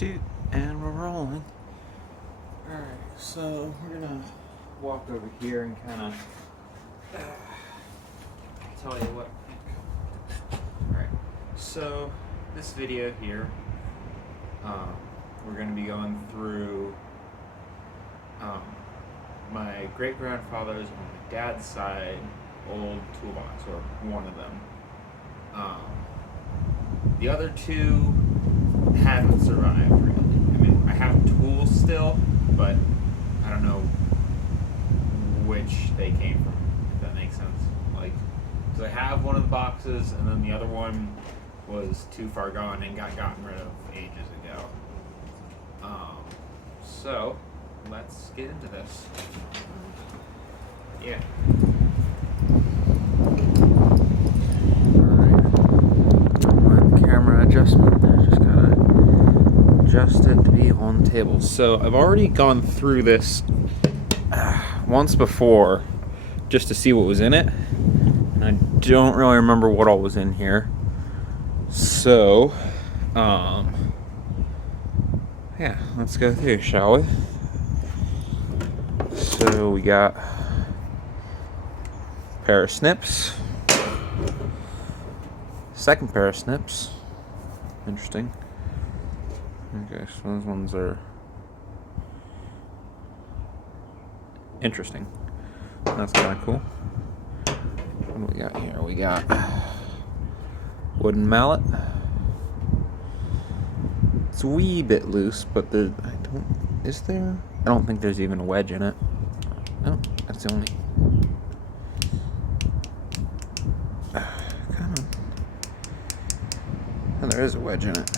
Dude, and we're rolling. Alright, so we're gonna walk over here and kind of tell you what. Alright, so this video here, we're gonna be going through my great-grandfather's on my dad's side old toolbox, or one of them. The other two haven't survived, really. I mean, I have tools still, but I don't know which they came from, if that makes sense. Like, because I have one of the boxes, and then the other one was too far gone and got gotten rid of ages ago. So, let's get into this. Yeah. Camera adjustment. I just gotta adjust it to be on the table. So I've already gone through this once before just to see what was in it, and I don't really remember what all was in here. So yeah, let's go through, shall we? So we got a pair of snips, second pair of snips. Interesting. Okay, so those ones are interesting. That's kind of cool. What do we got here? We got wooden mallet. It's a wee bit loose, but I don't think there's even a wedge in it. Oh, that's the only. And there is a wedge in it.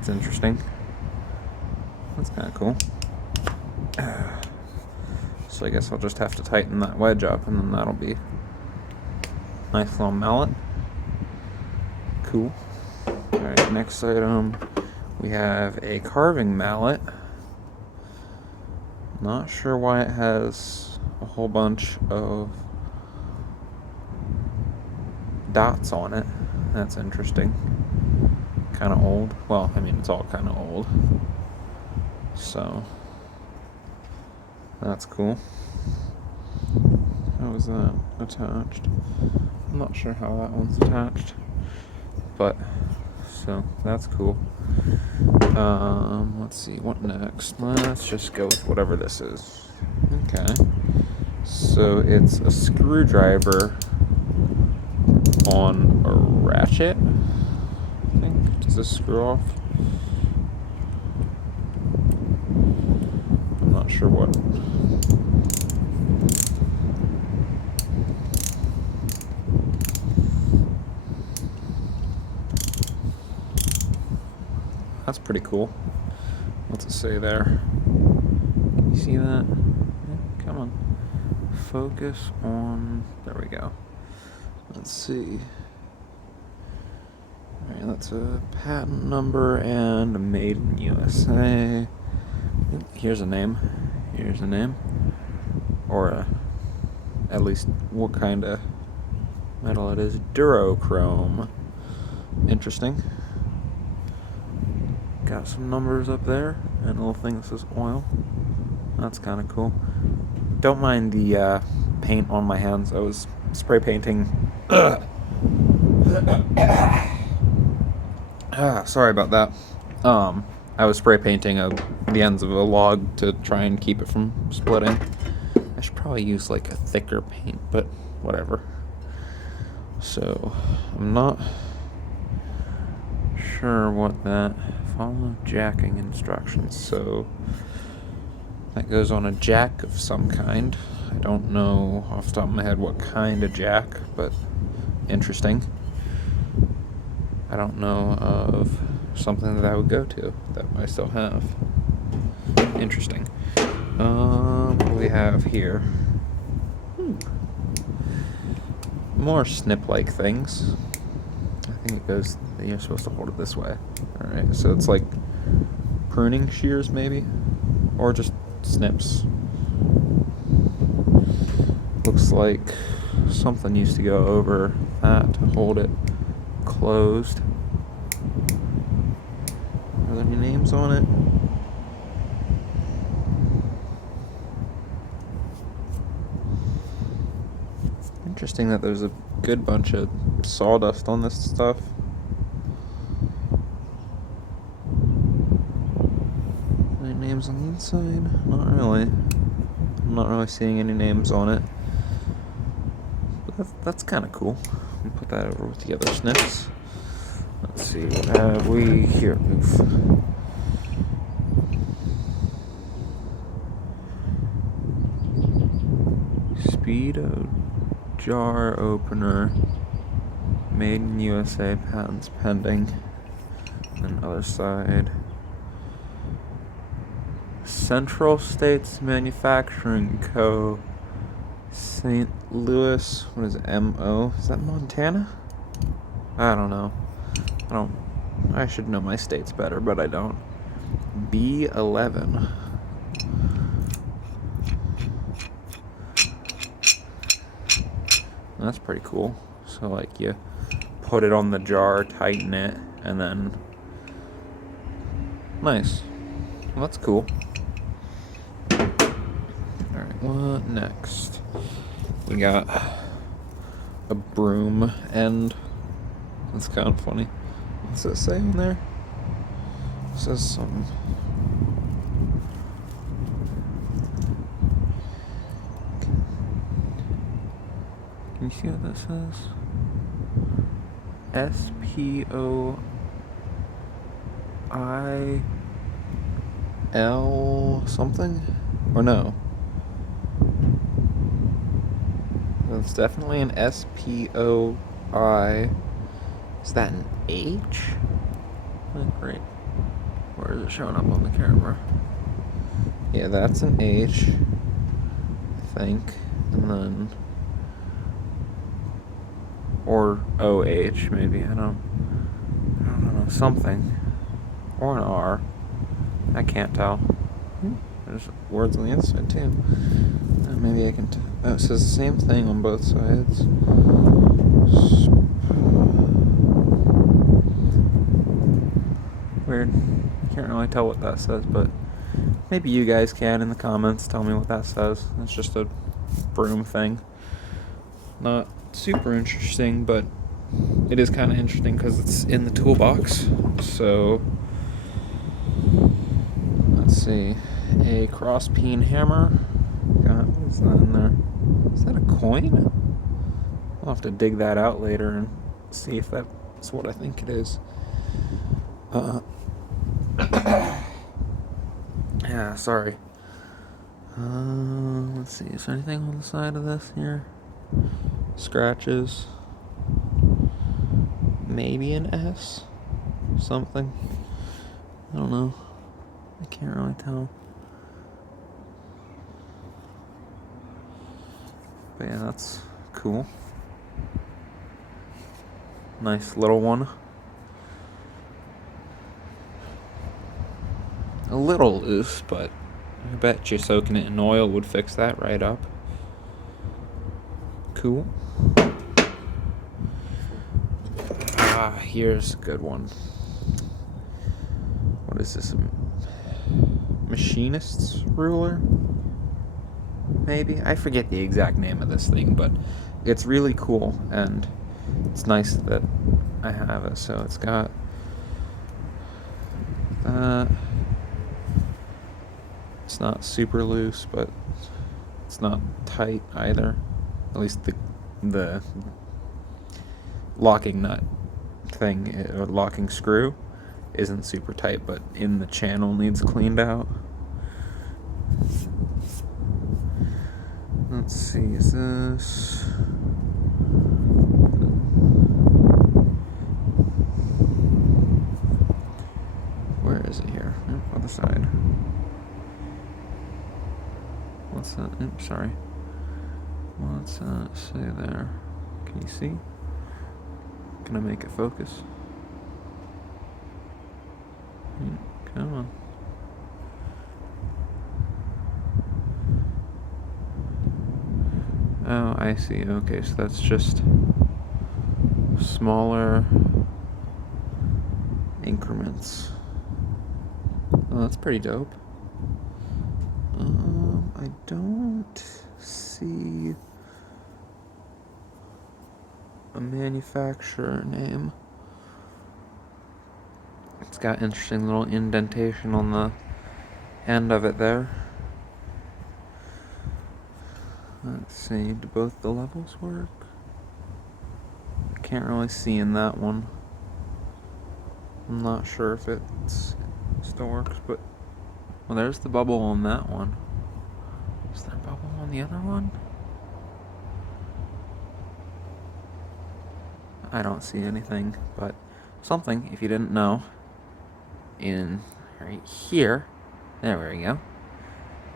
It's interesting. That's kind of cool. So I guess I'll just have to tighten that wedge up, and then that'll be a nice little mallet. Cool. Alright, next item, we have a carving mallet. Not sure why it has a whole bunch of dots on it. That's interesting. Kind of old. Well, I mean, it's all kind of old. So, that's cool. How is that attached? I'm not sure how that one's attached. But, so, that's cool. Let's see, what next? Let's just go with whatever this is. Okay. So, it's a screwdriver on a ratchet. I think. Does this screw off? I'm not sure what. That's pretty cool. What's it say there? Can you see that? Yeah, come on. Focus on. There we go. Let's see. Alright, that's a patent number and a made in USA. Here's a name. Here's a name. Or at least what kind of metal it is. Durochrome. Interesting. Got some numbers up there and a little thing that says oil. That's kind of cool. Don't mind the paint on my hands. I was spray painting. Sorry about that. I was spray painting the ends of a log to try and keep it from splitting. I should probably use like a thicker paint, but whatever. So, I'm not sure what that. Follow jacking instructions. So, that goes on a jack of some kind. I don't know off the top of my head what kind of jack, but interesting. I don't know of something that I would go to that I still have. Interesting. What do we have here? More snip-like things. I think it goes. You're supposed to hold it this way. All right. So it's like pruning shears, maybe, or just snips. Looks like something used to go over that to hold it closed. Are there any names names on it. Interesting that there's a good bunch of sawdust on this stuff. Any names on the inside? Not really. I'm not really seeing any names on it. But that's kind of cool. I'll put that over with the other snips. Let's see, what have we here? Oof. Speedo Jar Opener, made in USA, patents pending. And other side, Central States Manufacturing Co. St. Louis, what is it, M.O.? Is that Montana? I don't know. I should know my states better, but I don't. B11. That's pretty cool. So like you put it on the jar, tighten it, and then nice. Well, that's cool. Alright, what next? We got a broom end. That's kind of funny. What's it say on there? It says something. Can you see what that says? SPOIL something? Or no? It's definitely an SPOI. Is that an H? Oh, great. Where is it showing up on the camera? Yeah, that's an H, I think. And then, or OH maybe. I don't know, something. Or an R. I can't tell. There's words on the inside too. Maybe I can oh, it says the same thing on both sides. Weird. I can't really tell what that says, but maybe you guys can in the comments tell me what that says. It's just a broom thing. Not super interesting, but it is kind of interesting because it's in the toolbox. So let's see. A cross peen hammer. What is that in there? Is that a coin? I'll have to dig that out later and see if that's what I think it is. Yeah, sorry. Let's see. Is there anything on the side of this here? Scratches. Maybe an S? Something. I don't know. I can't really tell. But yeah, that's cool. Nice little one. A little loose, but I bet you soaking it in oil would fix that right up. Cool. Here's a good one. What is this? Machinists Ruler? Maybe? I forget the exact name of this thing, but it's really cool, and it's nice that I have it. So it's got that. It's not super loose, but it's not tight either. At least the locking nut thing, or locking screw, isn't super tight, but in the channel needs cleaned out. Let's see, is this... Where is it here? Oh, other side. What's that? Oops, sorry. What's that say there? Can you see? Can I make it focus? Come on. Oh, I see. Okay, so that's just smaller increments. that's pretty dope. I don't see a manufacturer name. It's got interesting little indentation on the end of it there. Let's see, do both the levels work? I can't really see in that one. I'm not sure if it still works, but... Well, there's the bubble on that one. Is there a bubble on the other one? I don't see anything, but something, if you didn't know, in right here, there we go,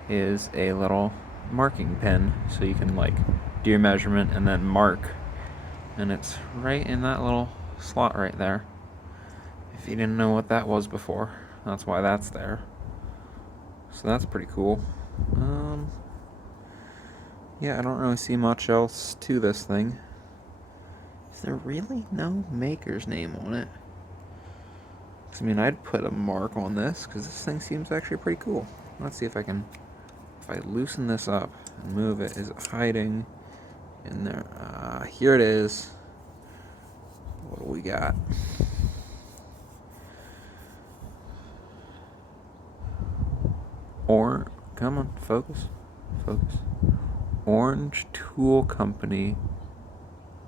is a little marking pen, so you can like do your measurement and then mark, and it's right in that little slot right there. If you didn't know what that was before, that's why that's there. So that's pretty cool. Yeah, I don't really see much else to this thing. Is there really no maker's name on it? I mean, I'd put a mark on this, because this thing seems actually pretty cool. Let's see if I can... If I loosen this up and move it, is it hiding in there? Here it is. What do we got? Or, come on, focus. Focus. Orange Tool Company,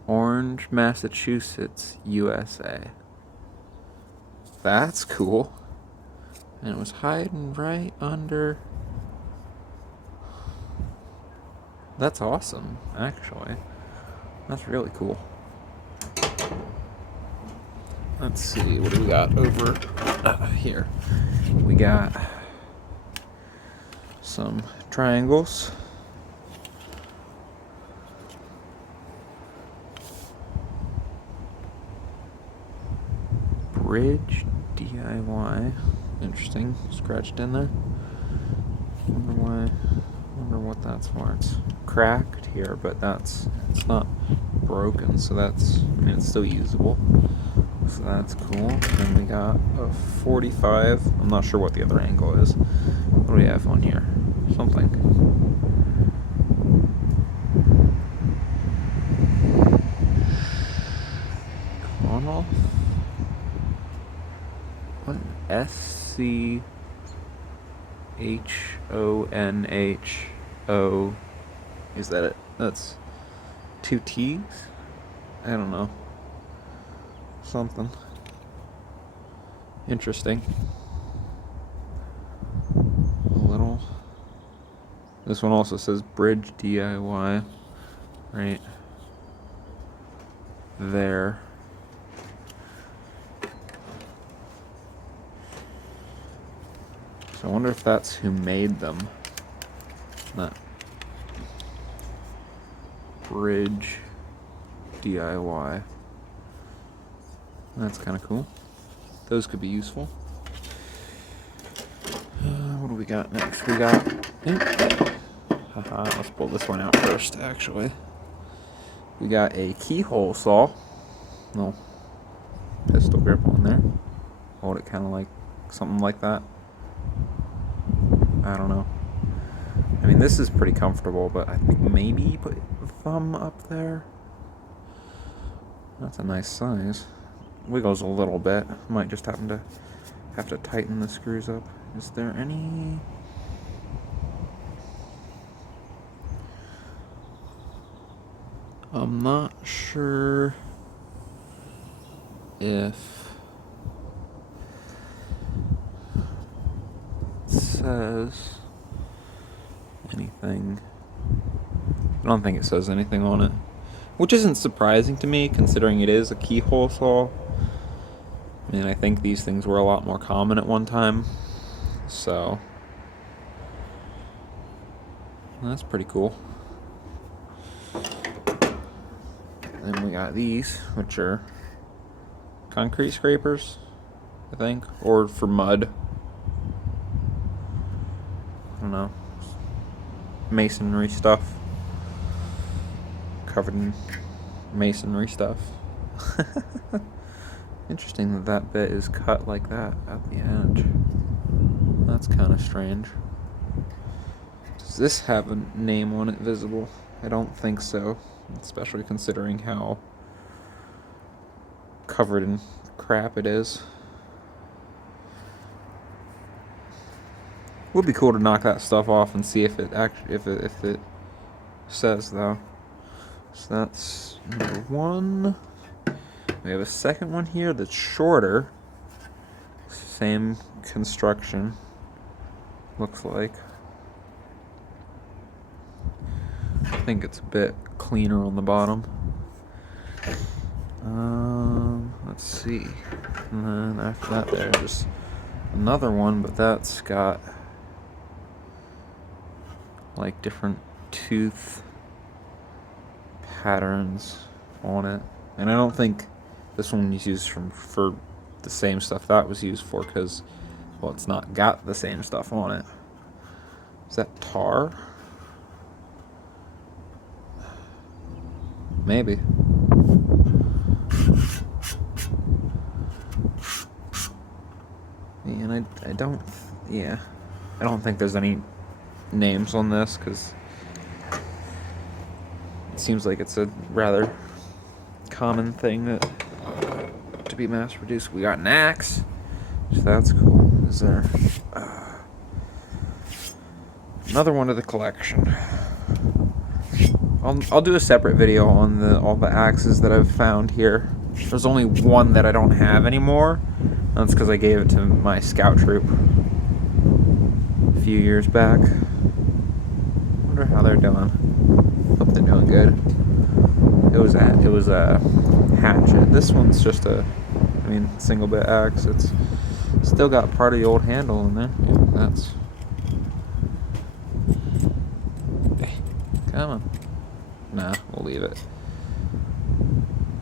Orange, Massachusetts, USA. That's cool. And it was hiding right under... That's awesome, actually. That's really cool. Let's see, what do we got over here? We got some triangles. Bridge DIY. Interesting. Scratched in there. Wonder what that's for. It's cracked here, but it's not broken, so that's, I mean, it's still usable. So that's cool. Then we got a 45. I'm not sure what the other angle is. What do we have on here? Something. Connell? What? SCHONHO. Is that it? That's 2 T's? I don't know. Something. Interesting. A little. This one also says Bridge DIY. Right there. So I wonder if that's who made them. That Bridge DIY. That's kind of cool. Those could be useful. What do we got next? We got... Haha, let's pull this one out first, actually. We got a keyhole saw. No pistol grip on there. Hold it kind of like something like that. I don't know. I mean, this is pretty comfortable, but I think maybe you put the thumb up there. That's a nice size. Wiggles a little bit. Might just have to tighten the screws up. Is there any... I'm not sure if it says anything. I don't think it says anything on it, which isn't surprising to me considering it is a keyhole saw. I mean, I think these things were a lot more common at one time, so that's pretty cool. Then we got these, which are concrete scrapers, I think, or for mud. I don't know. Masonry stuff. Covered in masonry stuff. Interesting that bit is cut like that at the edge. That's kind of strange. Does this have a name on it visible? I don't think so, especially considering how covered in crap it is. Would be cool to knock that stuff off and see if it actually if it says though. So that's number one. We have a second one here that's shorter. Same construction. Looks like. I think it's a bit cleaner on the bottom. Let's see. And then after that there's another one, but that's got like different tooth patterns on it. And I don't think this one is used for the same stuff that was used for, because, well, it's not got the same stuff on it. Is that tar? Maybe. And I don't think there's any names on this, because it seems like it's a rather common thing to be mass produced. We got an axe, so that's cool. Is there another one of the collection? I'll do a separate video on all the axes that I've found here. There's only one that I don't have anymore. That's because I gave it to my scout troop a few years back. Wonder how they're doing. Hope they're doing good. It was a hatchet. This one's just single bit axe. It's still got part of the old handle in there. Yeah, that's. Come on. Nah, we'll leave it.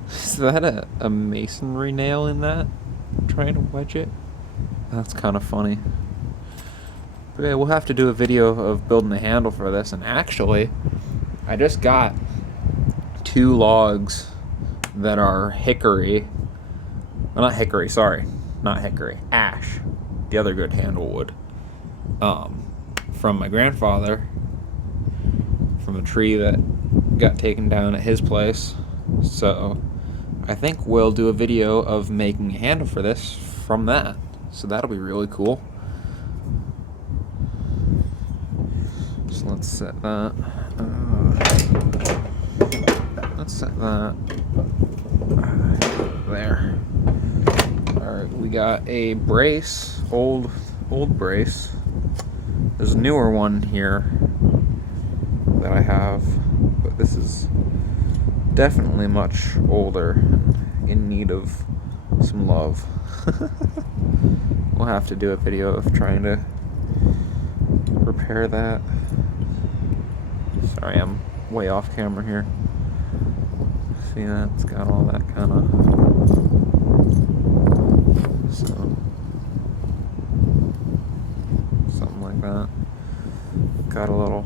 Is that a masonry nail in that? I'm trying to wedge it? That's kind of funny. But yeah, we'll have to do a video of building a handle for this. And actually, I just got 2 logs that are hickory. Well, not hickory, sorry. Not hickory. Ash. The other good handle wood. From my grandfather. From a tree that got taken down at his place. So I think we'll do a video of making a handle for this from that. So that'll be really cool. So let's set that. Let's set that there. Alright, we got a brace, old brace. There's a newer one here that I have, but this is definitely much older and in need of some love. We'll have to do a video of trying to repair that. Sorry, I'm way off camera here. See that? It's got all that kind of... So... something like that. Got a little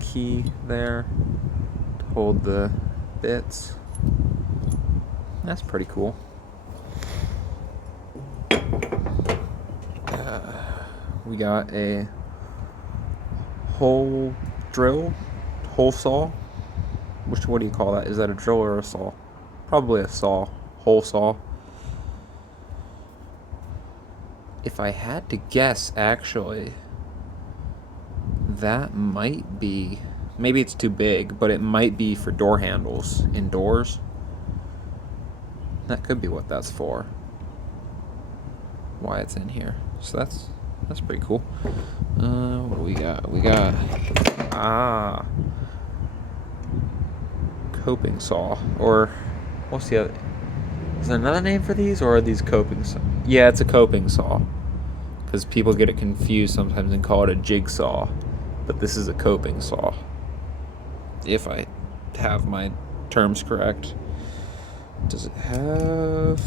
key there to hold the bits. That's pretty cool. We got a hole saw. What do you call that? Is that a drill or a saw? Probably a saw. Hole saw. If I had to guess, actually, that might be, maybe it's too big, but it might be for door handles indoors. That could be what that's for. Why it's in here. So that's pretty cool. What do we got? We got coping saw, or what's the other? Is there another name for these, or are these coping saw? Yeah, it's a coping saw, because people get it confused sometimes and call it a jigsaw, but this is a coping saw, if I have my terms correct. Does it have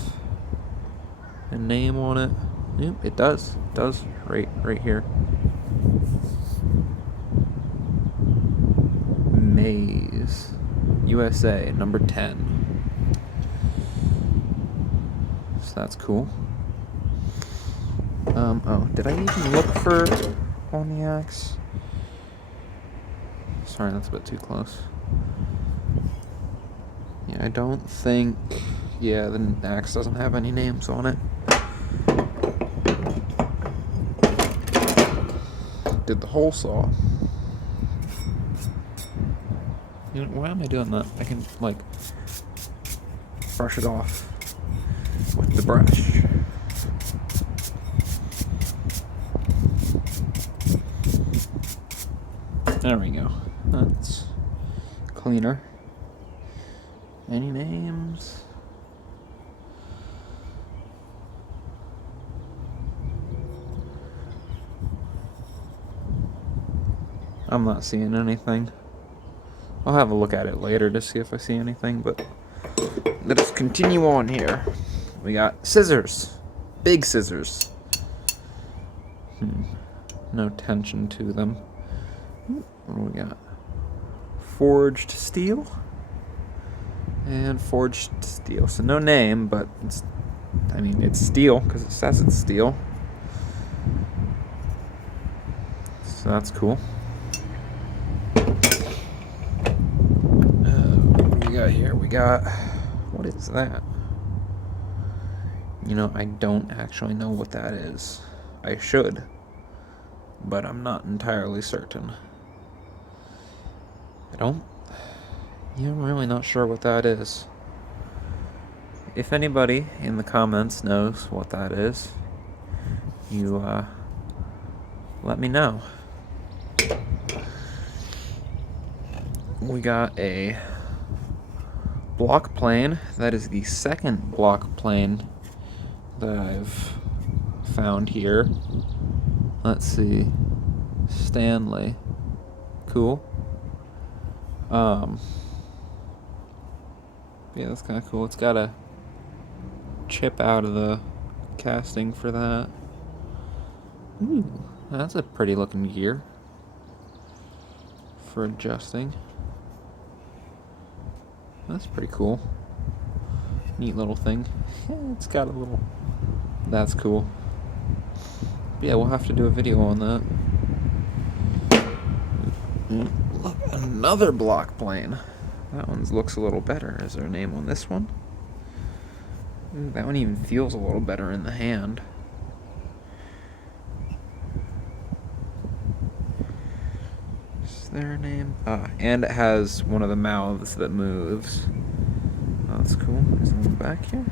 a name on it? Yep, it does. It does, right here. Maze, USA, number 10. So that's cool. Oh, did I even look for on the axe? Sorry, that's a bit too close. Yeah, I don't think... Yeah, the axe doesn't have any names on it. Did the hole saw. You know, why am I doing that? I can, like, brush it off with the brush. There we go. That's cleaner. Any names? I'm not seeing anything. I'll have a look at it later to see if I see anything, but let us continue on here. We got scissors. Big scissors. No tension to them. What do we got? Forged steel. And forged steel. So no name, but it's, I mean, it's steel because it says it's steel. So that's cool. What do we got here? We got, what is that? You know, I don't actually know what that is. I should, but I'm not entirely certain. I'm really not sure what that is. If anybody in the comments knows what that is, you let me know. We got a block plane. That is the second block plane that I've found here. Let's see. Stanley. Cool. Yeah, that's kind of cool. It's got a chip out of the casting for that. Ooh, that's a pretty looking gear for adjusting. That's pretty cool. Neat little thing. Yeah, it's got a little... That's cool. But yeah, we'll have to do a video on that. Look, another block plane. That one looks a little better. Is there a name on this one? Ooh, that one even feels a little better in the hand. Is there a name? And it has one of the mouths that moves. Oh, that's cool. Is there one back here?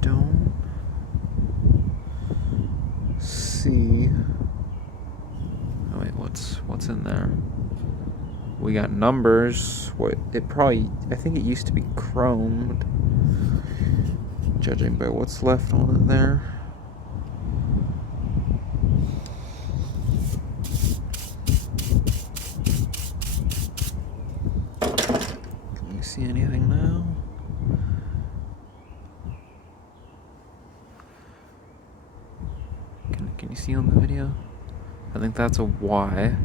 Don't see. Oh wait, what's in there? We got numbers. What it probably, I think it used to be chromed, judging by what's left on it there. Can you see anything now? Can you see on the video? I think that's a Y.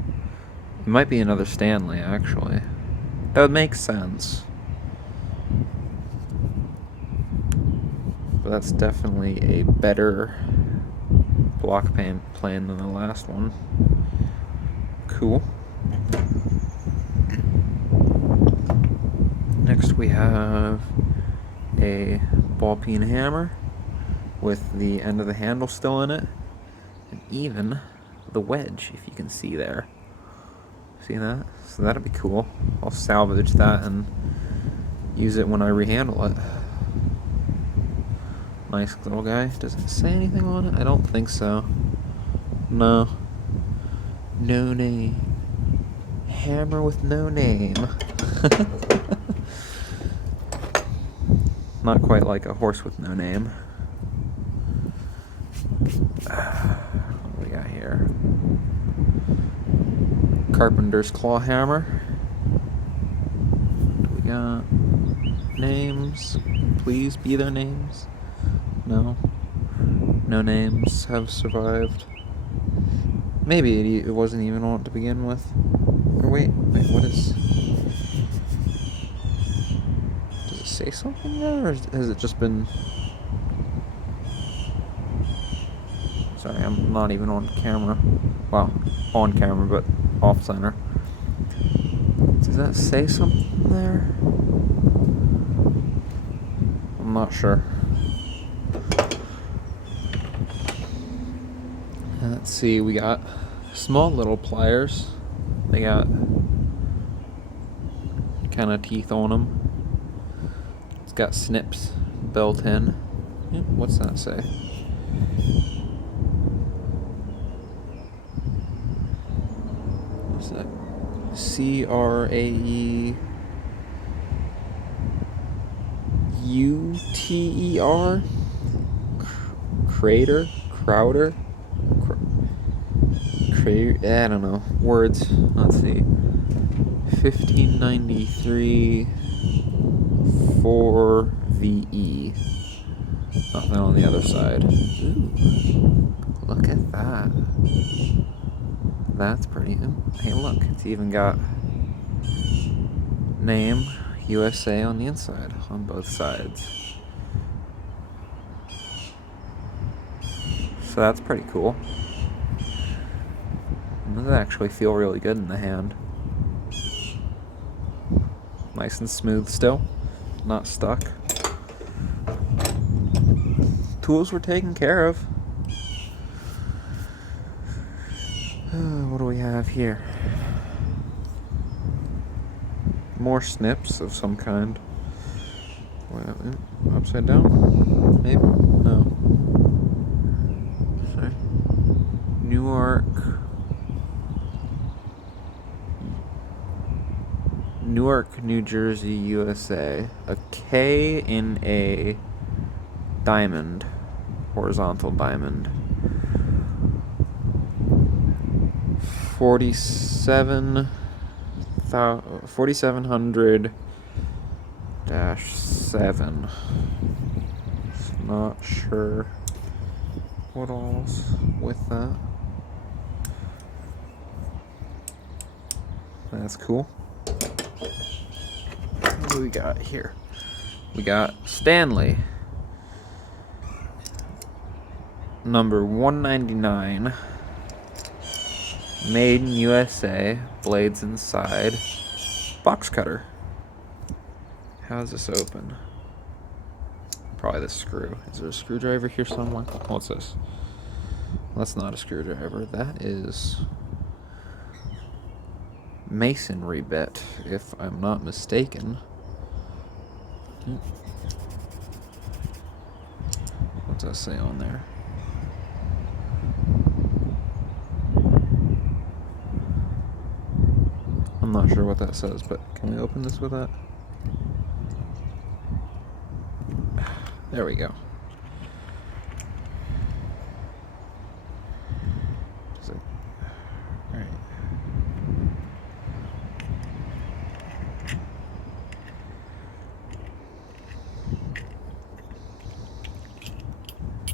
It might be another Stanley, actually. That would make sense. But that's definitely a better block plane than the last one. Cool. Next we have a ball peen hammer with the end of the handle still in it. And even the wedge, if you can see there. See that? So that'll be cool. I'll salvage that and use it when I rehandle it. Nice little guy. Does it say anything on it? I don't think so. No. No name. Hammer with no name. Not quite like a horse with no name. What do we got here? Carpenter's claw hammer. We got names. Please be their names. No. No names have survived. Maybe it wasn't even on it to begin with. Or wait, what is... Does it say something there, or has it just been... Sorry, I'm not even on camera. Well, on camera, but off center. Does that say something there? I'm not sure. Let's see, we got small little pliers. They got kind of teeth on them. It's got snips built in. What's that say? What's that? Crauter? Crater? Crowder? I don't know. Words. Let's see. 1593 4VE. Nothing on the other side. Ooh. Look at that. That's pretty. Hey, look. It's even got name USA on the inside, on both sides. So that's pretty cool. Does actually feel really good in the hand. Nice and smooth still, not stuck. Tools were taken care of. What do we have here? More snips of some kind. Well, upside down? Maybe? No. Sorry. Newark, New Jersey, USA. A K in a diamond. Horizontal diamond. 4700-7. Not sure what all's with that. That's cool. What do we got here? We got Stanley. Number 199. Made in USA. Blades inside. Box cutter. How's this open? Probably the screw. Is there a screwdriver here somewhere? What's this? That's not a screwdriver. That is masonry bit, if I'm not mistaken. What's that say on there? I'm not sure what that says, but can we open this with that? There we go. Alright.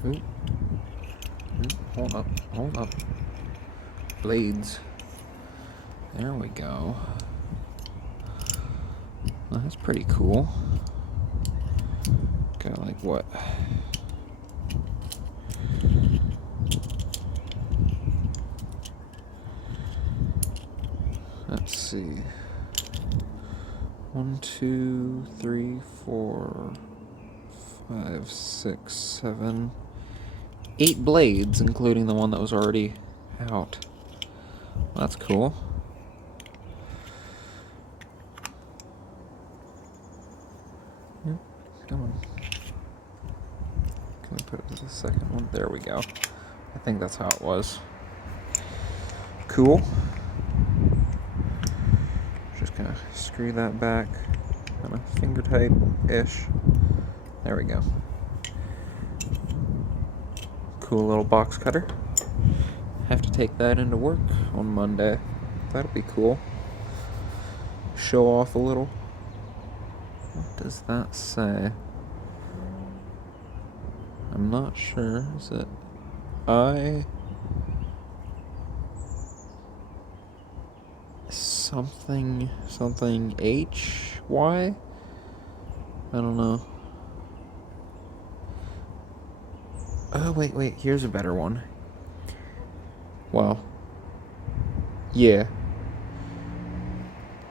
Ooh. Hold up. Blades. There we go. Well, that's pretty cool. Got like what? Let's see. 1, 2, 3, 4, 5, 6, 7, 8 blades, including the one that was already out. Well, that's cool. Yep, come on. Can we put it to the second one? There we go. I think that's how it was. Cool. Just gonna screw that back, kind of finger tight-ish. There we go. Cool little box cutter. Have to take that into work on Monday. That'll be cool. Show off a little. What does that say? I'm not sure. Is it something HY? I don't know. Oh, wait, here's a better one. Well, yeah.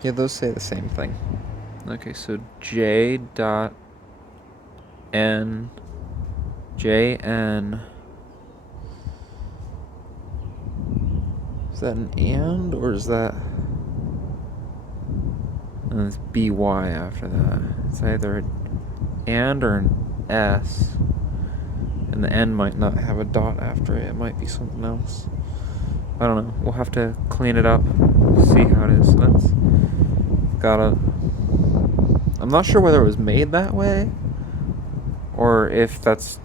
Yeah, those say the same thing. Okay, so J.N. Is that an and, or is that... And it's BY after that. It's either an and or an S. And the N might not have a dot after it. It might be something else. I don't know. We'll have to clean it up, see how it is. That's gotta... I'm not sure whether it was made that way, or if that's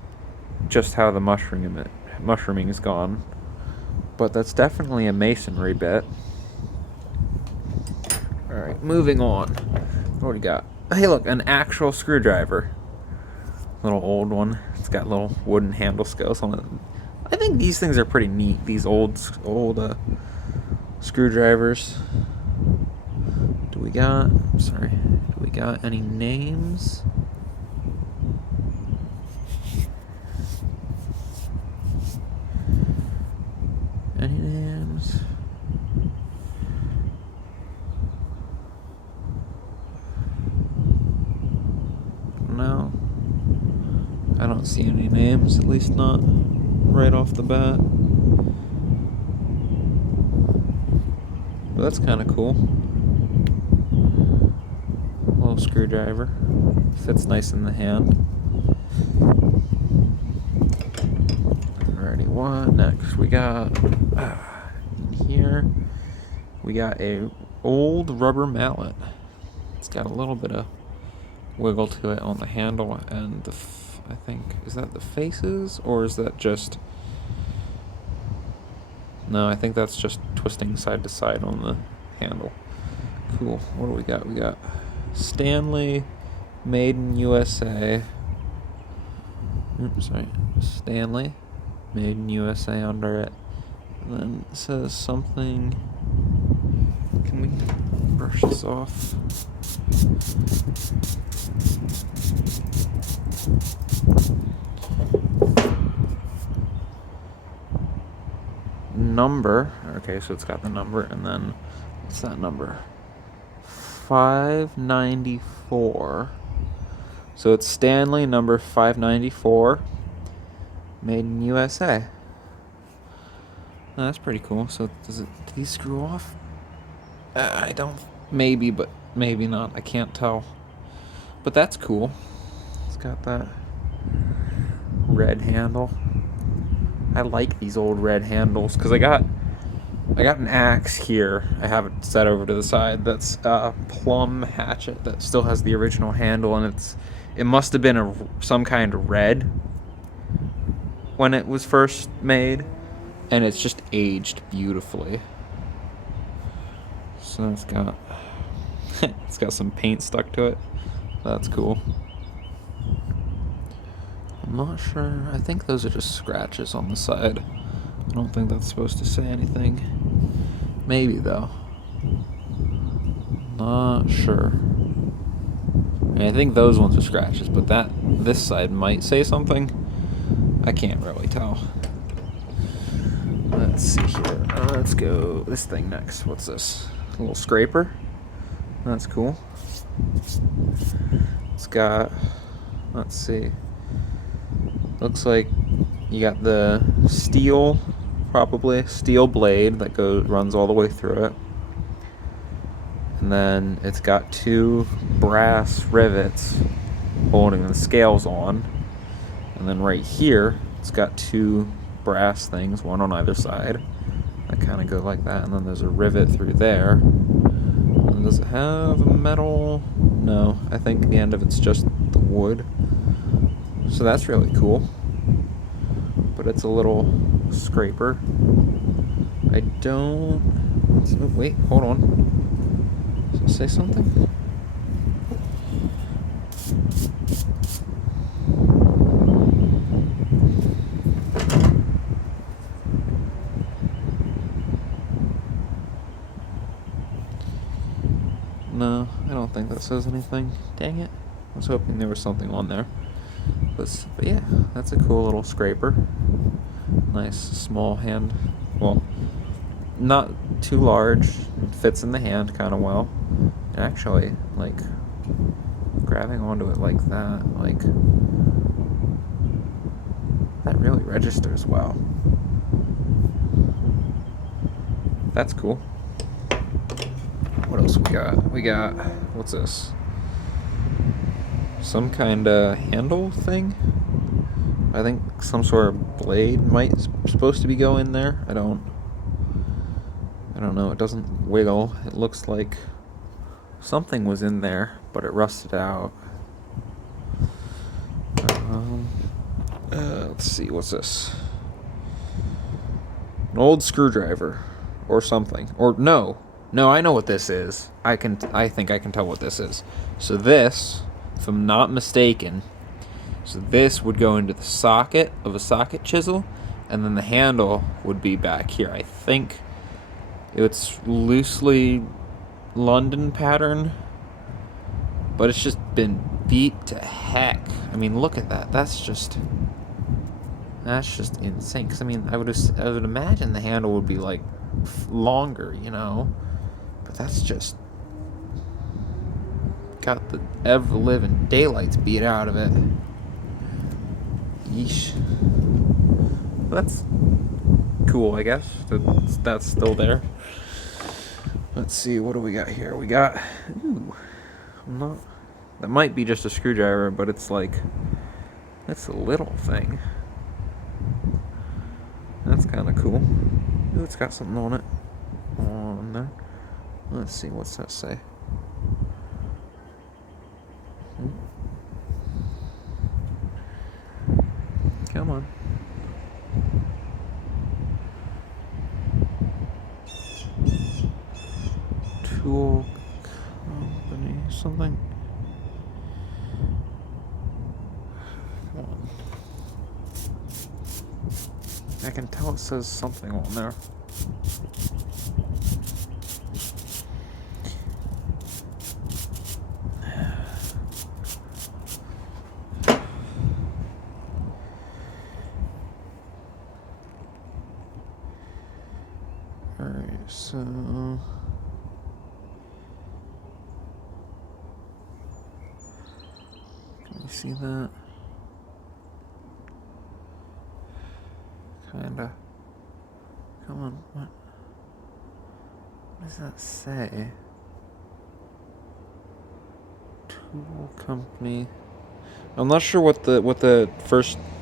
just how the mushrooming is gone. But that's definitely a masonry bit. Alright, moving on. What do we got? Hey, look, an actual screwdriver. Little old one. It's got little wooden handle scales on it. I think these things are pretty neat, these old screwdrivers. Do we got any names? Any names? No. I don't see any names, at least not right off the bat. But that's kind of cool. Little screwdriver. Fits nice in the hand. Alrighty, what next? We got here. We got a old rubber mallet. It's got a little bit of wiggle to it on the handle and the I think, is that the faces, or is that just... No, I think that's just twisting side to side on the handle. Cool. What do we got? We got Stanley, made in USA. Oops, sorry. Stanley, made in USA under it. And then it says something... Can we brush this off? Number. Okay, so it's got the number, and then what's that number? 594. So it's Stanley number 594, made in USA. Oh, that's pretty cool. So do these screw off? I don't. Maybe, but maybe not. I can't tell. But that's cool. It's got that red handle. I like these old red handles because I got an axe here. I have it set over to the side. That's Plum Hatchet that still has the original handle, and it must have been some kind of red when it was first made, and it's just aged beautifully. So it's got some paint stuck to it. That's cool. I'm not sure. I think those are just scratches on the side. I don't think that's supposed to say anything. Maybe, though. Not sure. I mean, I think those ones are scratches, but this side might say something. I can't really tell. Let's see here. Let's go this thing next. What's this? A little scraper. That's cool. It's got... Let's see. Looks like you got the steel blade that runs all the way through it. And then it's got two brass rivets holding the scales on. And then right here, it's got two brass things, one on either side, that kind of go like that. And then there's a rivet through there. And does it have a metal? No, I think the end of it's just the wood. So that's really cool. But it's a little scraper. I don't... Wait, hold on. Does it say something? No, I don't think that says anything. Dang it. I was hoping there was something on there. But yeah, that's a cool little scraper. Nice small hand. Well, not too large. It fits in the hand kind of well. And actually, like, grabbing onto it like that, like, that really registers well. That's cool. What else we got? We got, what's this? Some kind of handle thing? I think some sort of blade might supposed to be going there. I don't know. It doesn't wiggle. It looks like something was in there, but it rusted out. Let's see. What's this? An old screwdriver, or something. Or no, I know what this is. I think I can tell what this is. So this, if I'm not mistaken, so this would go into the socket of a socket chisel, and then the handle would be back here. I think it's loosely London pattern, but it's just been beat to heck. I mean, look at that. That's just insane. 'Cause I mean, I would imagine the handle would be like longer, you know, but that's just got the ever living daylights beat out of it. Yeesh. That's cool, I guess. That's still there. Let's see, what do we got here? We got, that might be just a screwdriver, but it's like, that's a little thing. That's kind of cool. Ooh, it's got something on it. On there. Let's see, what's that say? Come on. Tool company, something. Come on. I can tell it says something on there. Alright, so can you see that? Kinda. Come on, what does that say? Tool company. I'm not sure what the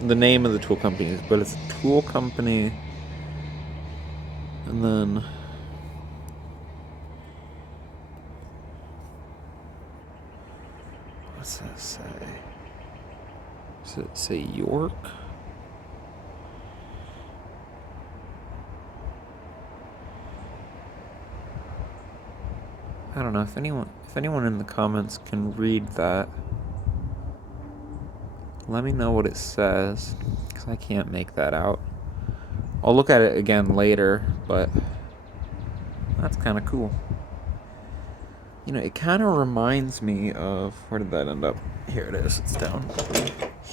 name of the tool company is, but it's a tool company. And then what's that say? Does it say York? I don't know if anyone in the comments can read that. Let me know what it says, because I can't make that out. I'll look at it again later, but that's kind of cool. You know, it kind of reminds me of, where did that end up? Here it is, it's down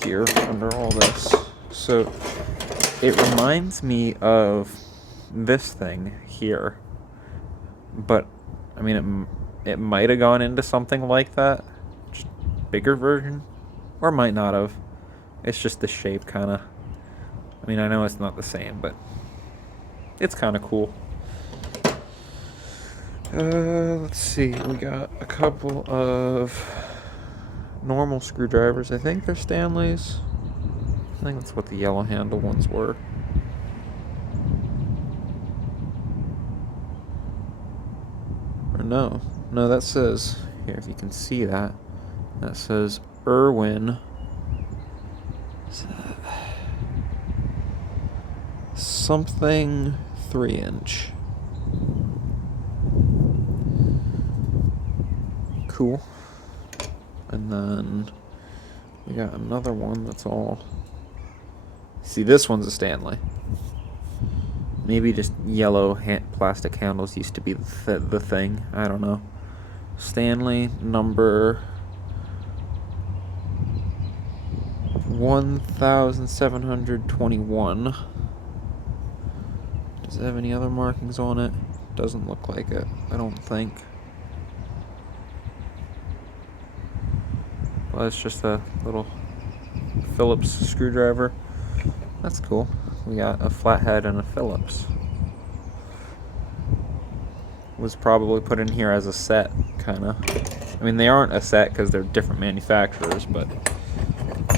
here under all this. So it reminds me of this thing here, but I mean, it might have gone into something like that, just bigger version, or might not have. It's just the shape, kind of. I mean, I know it's not the same, but it's kind of cool. Let's see. We got a couple of normal screwdrivers. I think they're Stanleys. I think that's what the yellow handle ones were. Or no, that says, here, if you can see that, that says Irwin. Something 3-inch. Cool. And then we got another one that's all. See, this one's a Stanley. Maybe just yellow plastic handles used to be the thing. I don't know. Stanley number 1,721. Does it have any other markings on it? Doesn't look like it, I don't think. Well, it's just a little Phillips screwdriver. That's cool. We got a flathead and a Phillips. Was probably put in here as a set, kind of. I mean, they aren't a set because they're different manufacturers, but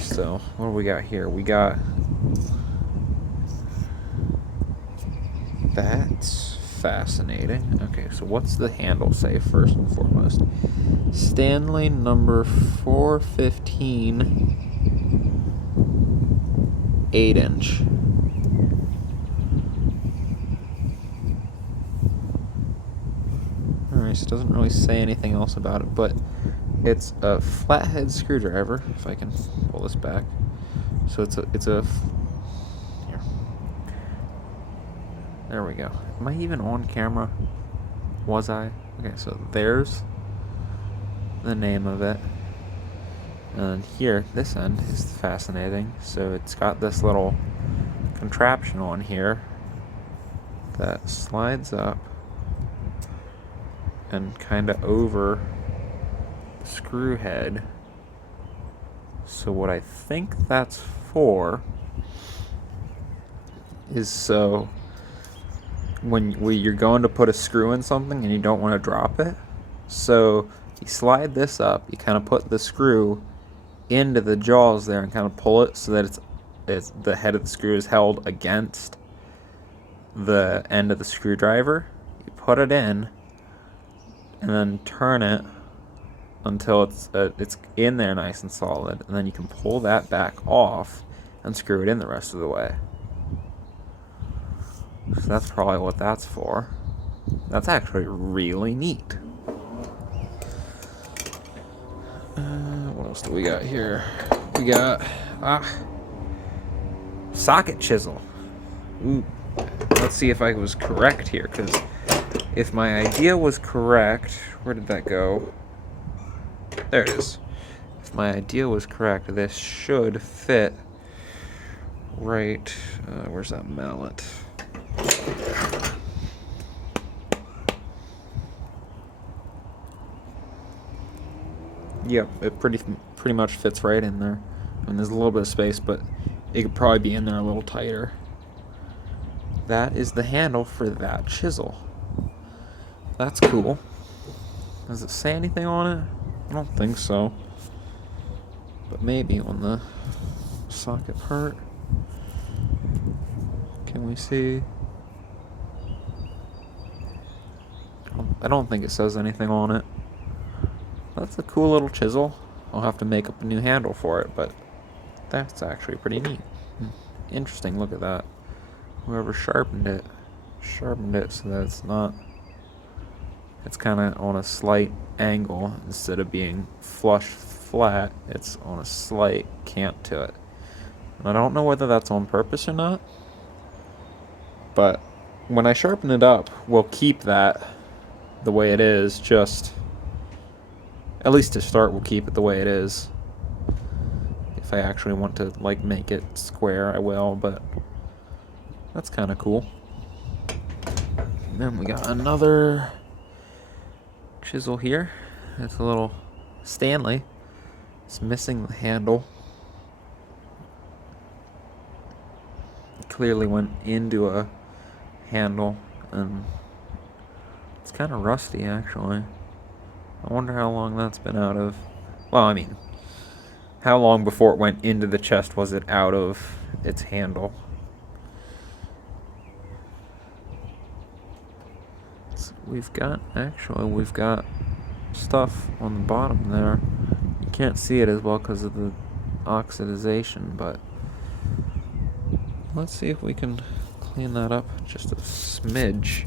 still. What do we got here? We got... That's fascinating. Okay, so what's the handle say first and foremost? Stanley number 415, 8-inch. Alright, so it doesn't really say anything else about it, but it's a flathead screwdriver, if I can pull this back. So it's a here. There we go. Am I even on camera? Was I? Okay, so there's the name of it. And here, this end is fascinating. So it's got this little contraption on here that slides up and kind of over the screw head. So what I think that's for is so when you're going to put a screw in something and you don't want to drop it, so you slide this up, you kind of put the screw into the jaws there and kind of pull it so that it's the head of the screw is held against the end of the screwdriver. You put it in and then turn it until it's in there nice and solid, and then you can pull that back off and screw it in the rest of the way. So that's probably what that's for. That's actually really neat. What else do we got here? We got socket chisel. Ooh. Let's see if I was correct here, because if my idea was correct, where did that go? There it is. If my idea was correct, this should fit right. Where's that mallet? Yep, it pretty much fits right in there. And there's a little bit of space, but it could probably be in there a little tighter. That is the handle for that chisel. That's cool. Does it say anything on it? I don't think so. But maybe on the socket part. Can we see? I don't think it says anything on it. That's a cool little chisel. I'll have to make up a new handle for it, but that's actually pretty neat. Interesting, look at that. Whoever sharpened it so that it's kind of on a slight angle instead of being flush flat. It's on a slight cant to it. And I don't know whether that's on purpose or not, but when I sharpen it up, we'll keep that the way it is. Just at least to start, we'll keep it the way it is. If I actually want to like make it square, I will, but that's kind of cool. And then we got another chisel here. It's a little Stanley. It's missing the handle. It clearly went into a handle, and it's kind of rusty actually. I wonder how long that's been out of. Well, I mean, how long before it went into the chest was it out of its handle? So we've got stuff on the bottom there. You can't see it as well because of the oxidization, but let's see if we can clean that up just a smidge.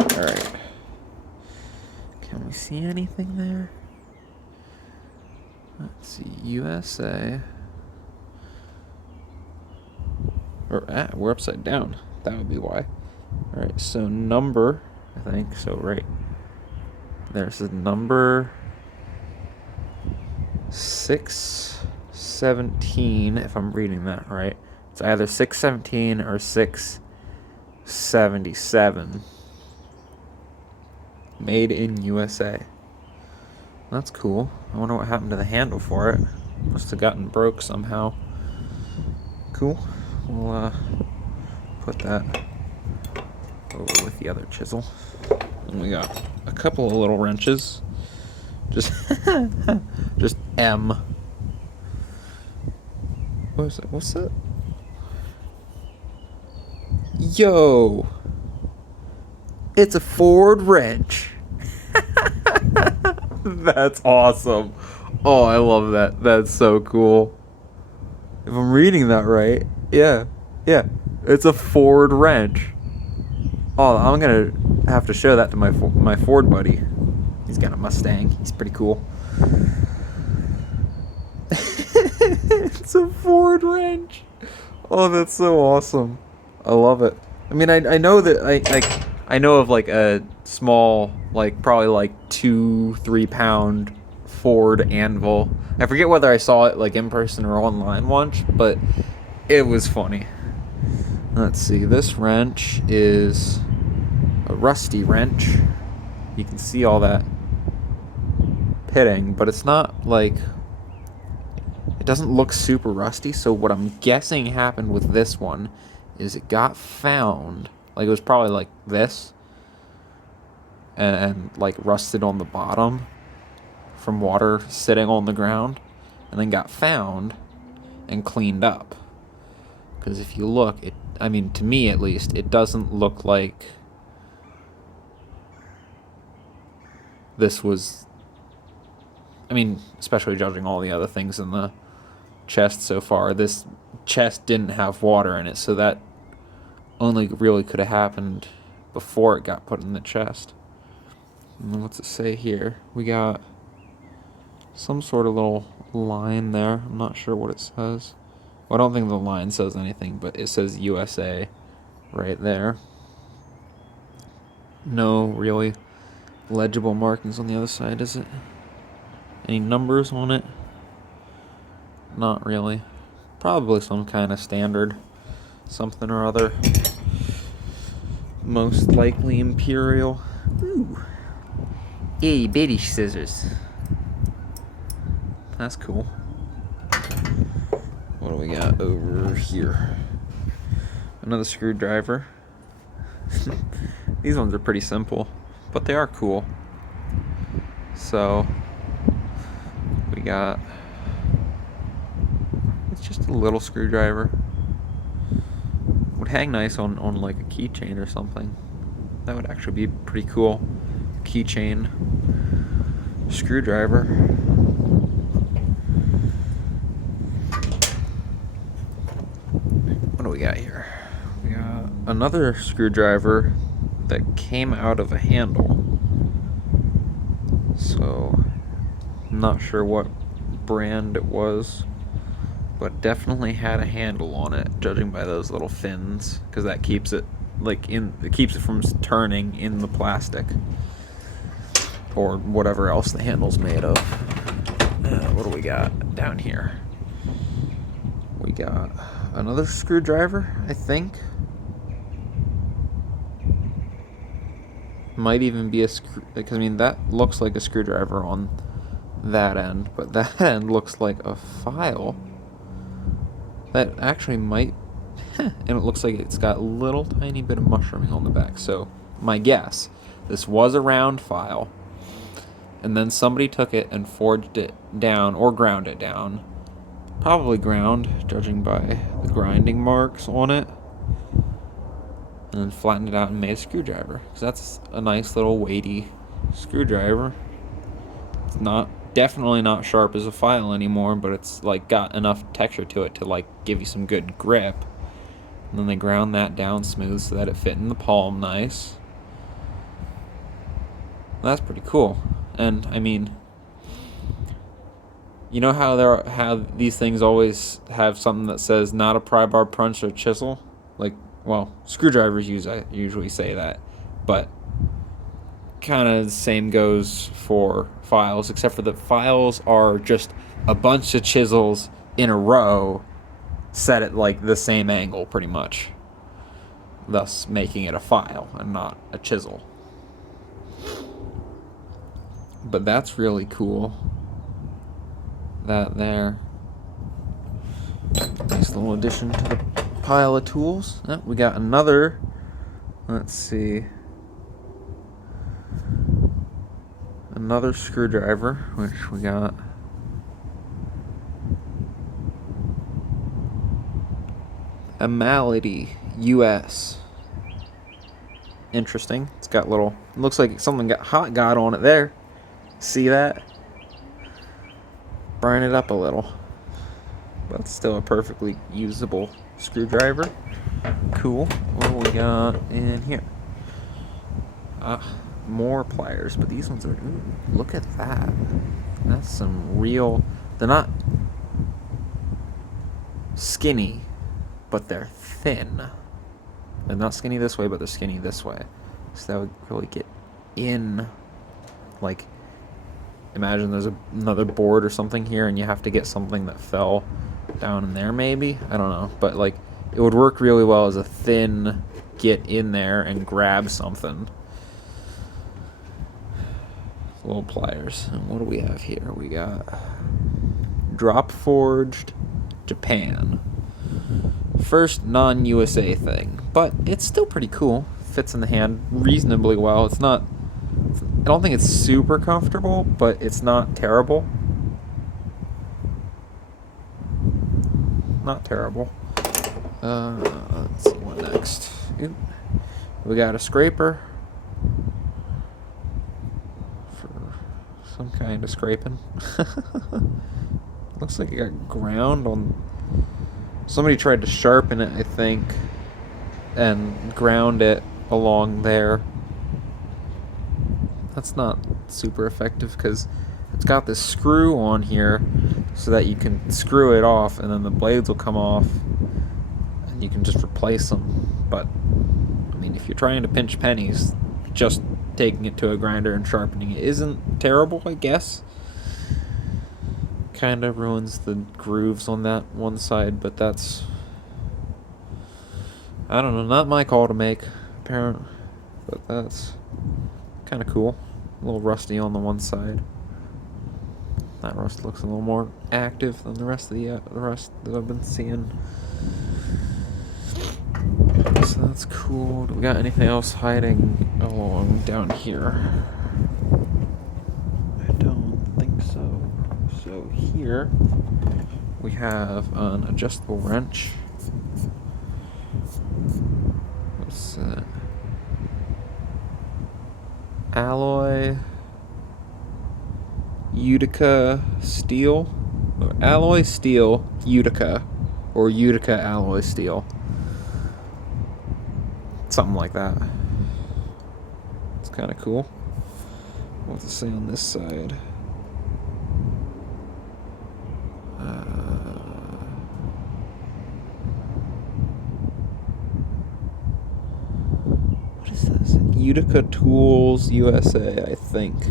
Alright. Can we see anything there? Let's see, USA. We're upside down. That would be why. Alright, so number, I think, so right there's the number 617, if I'm reading that right. It's either 617 or 677. Made in USA. That's cool. I wonder what happened to the handle for it. Must have gotten broke somehow. Cool. We'll put that over with the other chisel. And we got a couple of little wrenches. Just just M. What is that? What's that? Yo! It's a Ford wrench. That's awesome. Oh, I love that. That's so cool. If I'm reading that right, yeah. It's a Ford wrench. Oh, I'm gonna have to show that to my Ford buddy. He's got a Mustang. He's pretty cool. It's a Ford wrench. Oh, that's so awesome. I love it. I mean, I know that I know of like a small, like probably like 2-3 pound Ford anvil. I forget whether I saw it like in person or online once, but it was funny. Let's see, this wrench is a rusty wrench. You can see all that pitting, but it's not like, it doesn't look super rusty. So what I'm guessing happened with this one is it got found, like it was probably like this, and like rusted on the bottom from water sitting on the ground, and then got found and cleaned up. Because if you look, I mean, to me at least, it doesn't look like this was, I mean, especially judging all the other things in the chest so far, this chest didn't have water in it, so that only really could have happened before it got put in the chest. And then what's it say here? We got some sort of little line there. I'm not sure what it says. Well, I don't think the line says anything, but it says USA right there. No really legible markings on the other side, is it? Any numbers on it? Not really. Probably some kind of standard something or other. Most likely Imperial. Ooh. Itty bitty scissors. That's cool. What do we got over here? Another screwdriver. These ones are pretty simple, but they are cool. So we got, it's just a little screwdriver. Would hang nice on like a keychain or something. That would actually be pretty cool. Keychain screwdriver. What do we got here? We got another screwdriver that came out of a handle. So, I'm not sure what brand it was, but definitely had a handle on it, judging by those little fins, because that keeps it it keeps it from turning in the plastic or whatever else the handle's made of. What do we got down here? We got another screwdriver, I think. Might even be a because I mean that looks like a screwdriver on that end, but that end looks like a file. That actually might, and it looks like it's got a little tiny bit of mushrooming on the back. So my guess, this was a round file, and then somebody took it and forged it down or ground it down. Probably ground, judging by the grinding marks on it. And then flattened it out and made a screwdriver. Because that's a nice little weighty screwdriver. It's definitely not sharp as a file anymore, but it's like got enough texture to it to like give you some good grip. And then they ground that down smooth so that it fit in the palm nice. That's pretty cool. And I mean, you know how these things always have something that says not a pry bar, punch, or chisel? Like Well, screwdrivers usually say that, but kind of the same goes for files, except for the files are just a bunch of chisels in a row set at like the same angle pretty much, thus making it a file and not a chisel. But that's really cool. That there. Nice little addition to the pile of tools. Oh, we got another. Let's see. Another screwdriver, which we got. A Mallet US. Interesting. It's got little. It looks like something got hot got on it there. See that? Burn it up a little. But still a perfectly usable screwdriver. Cool. What do we got in here? More pliers, but these ones are. Ooh, look at that. That's some real. They're not skinny, but they're thin. They're not skinny this way, but they're skinny this way. So that would really get in. Like, imagine there's another board or something here, and you have to get something that fell down in there, maybe? I don't know. But, like, it would work really well as a thin get in there and grab something. Little pliers. And what do we have here? We got Drop Forged Japan. First non-USA thing, but it's still pretty cool. Fits in the hand reasonably well. It's not. I don't think it's super comfortable, but it's not terrible. Not terrible. Let's see what next. Ooh. We got a scraper. Some kind of scraping. Looks like it got ground on. Somebody tried to sharpen it, I think, and ground it along there. That's not super effective because it's got this screw on here so that you can screw it off and then the blades will come off and you can just replace them. But, I mean, if you're trying to pinch pennies, just taking it to a grinder and sharpening it isn't terrible, I guess. Kind of ruins the grooves on that one side, but that's, I don't know, not my call to make, apparently, but that's kind of cool. A little rusty on the one side. That rust looks a little more active than the rest of the rust that I've been seeing. So that's cool. Do we got anything else hiding along down here? I don't think so. So here we have an adjustable wrench. What's that? Alloy Utica steel, or alloy steel Utica, or Utica alloy steel, something like that. It's kind of cool. What's it say on this side? What is this? Utica Tools USA, I think.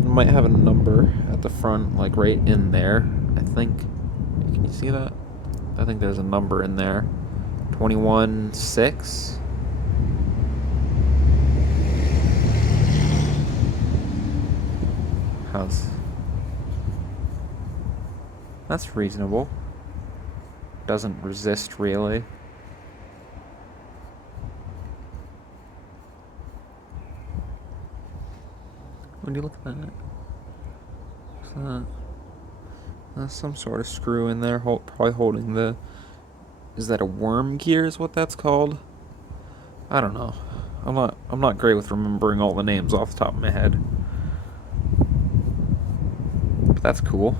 It might have a number at the front, like right in there, I think. Can you see that? I think there's a number in there. 21.6. That's reasonable. Doesn't resist really. When you look at that, there's some sort of screw in there, probably holding the. Is that a worm gear? Is what that's called? I don't know. I'm not great with remembering all the names off the top of my head. But that's cool.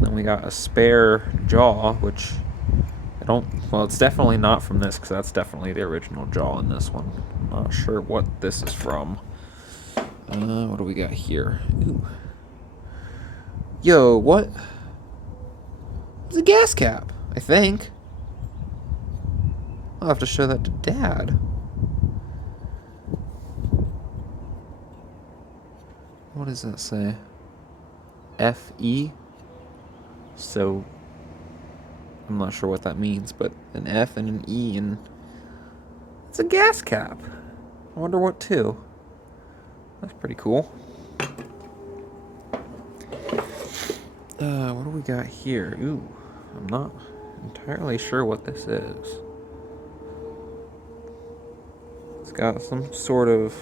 Then we got a spare jaw, which I don't. Well, it's definitely not from this because that's definitely the original jaw in this one. I'm not sure what this is from. What do we got here? Ooh. Yo, what? It's a gas cap, I think. I'll have to show that to Dad. What does that say? FE? So, I'm not sure what that means, but an F and an E, and it's a gas cap. I wonder what to. That's pretty cool. What do we got here? Ooh, I'm not entirely sure what this is. It's got some sort of...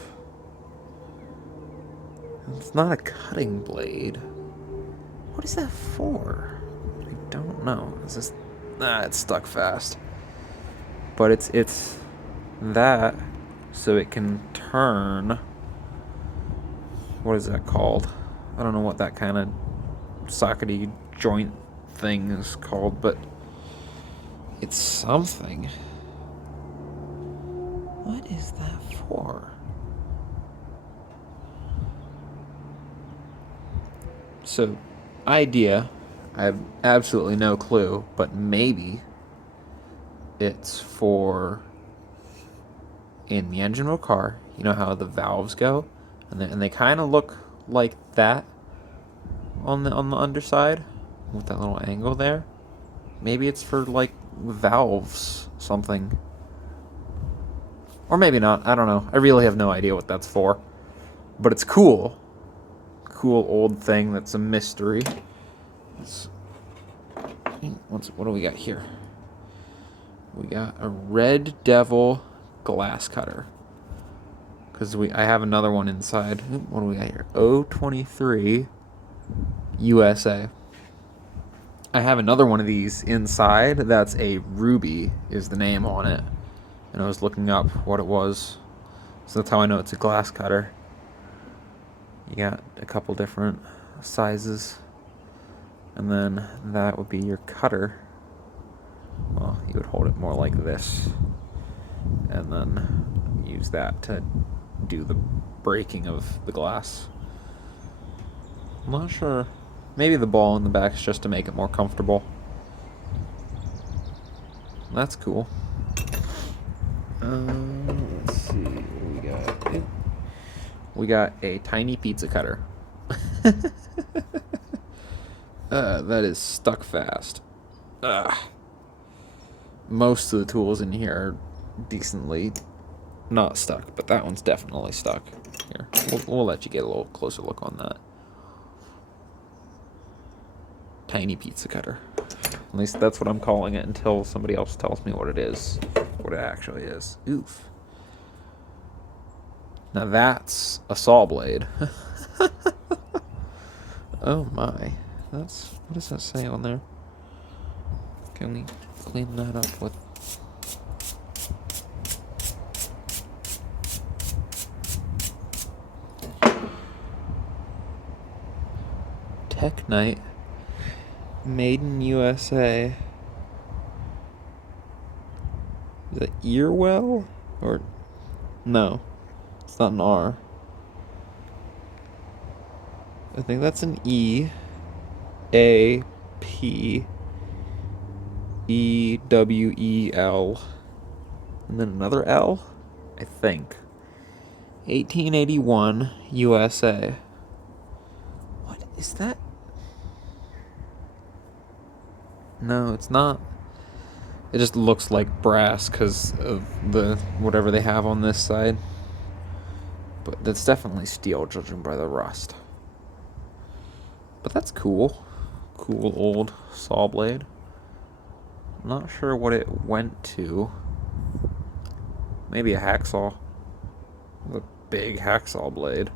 It's not a cutting blade. What is that for? I don't know. Is this... it's stuck fast. But it's that so it can turn... What is that called? I don't know what that kind of sockety joint thing is called, but it's something. What is that for? So, idea, I have absolutely no clue, but maybe it's for in the engine of a car. You know how the valves go, and they kind of look like that on the underside with that little angle there. Maybe it's for like valves, something, or maybe not. I don't know. I really have no idea what that's for, but it's cool. Cool old thing that's a mystery. What do we got here? We got a Red Devil glass cutter. Because I have another one inside. What do we got here? 023 USA. I have another one of these inside. That's a Ruby is the name on it. And I was looking up what it was. So that's how I know it's a glass cutter. You got a couple different sizes. And then that would be your cutter. Well, you would hold it more like this. And then use that to do the breaking of the glass. I'm not sure. Maybe the ball in the back is just to make it more comfortable. That's cool. Let's see what we got. We got a tiny pizza cutter. That is stuck fast. Most of the tools in here are decently not stuck, but that one's definitely stuck. Here, we'll let you get a little closer look on that. Tiny pizza cutter. At least that's what I'm calling it until somebody else tells me what it is. What it actually is. Oof. Now that's a saw blade. Oh my. What does that say on there? Can we clean that up with... Technite. Made in USA. Is it Earwell? Or... No. It's not an R. I think that's an E. A P E W E L. And then another L? I think. 1881 USA. What is that? No, it's not. It just looks like brass because of the whatever they have on this side. But that's definitely steel, judging by the rust. But that's cool. Cool old saw blade. Not sure what it went to. Maybe a hacksaw. A big hacksaw blade.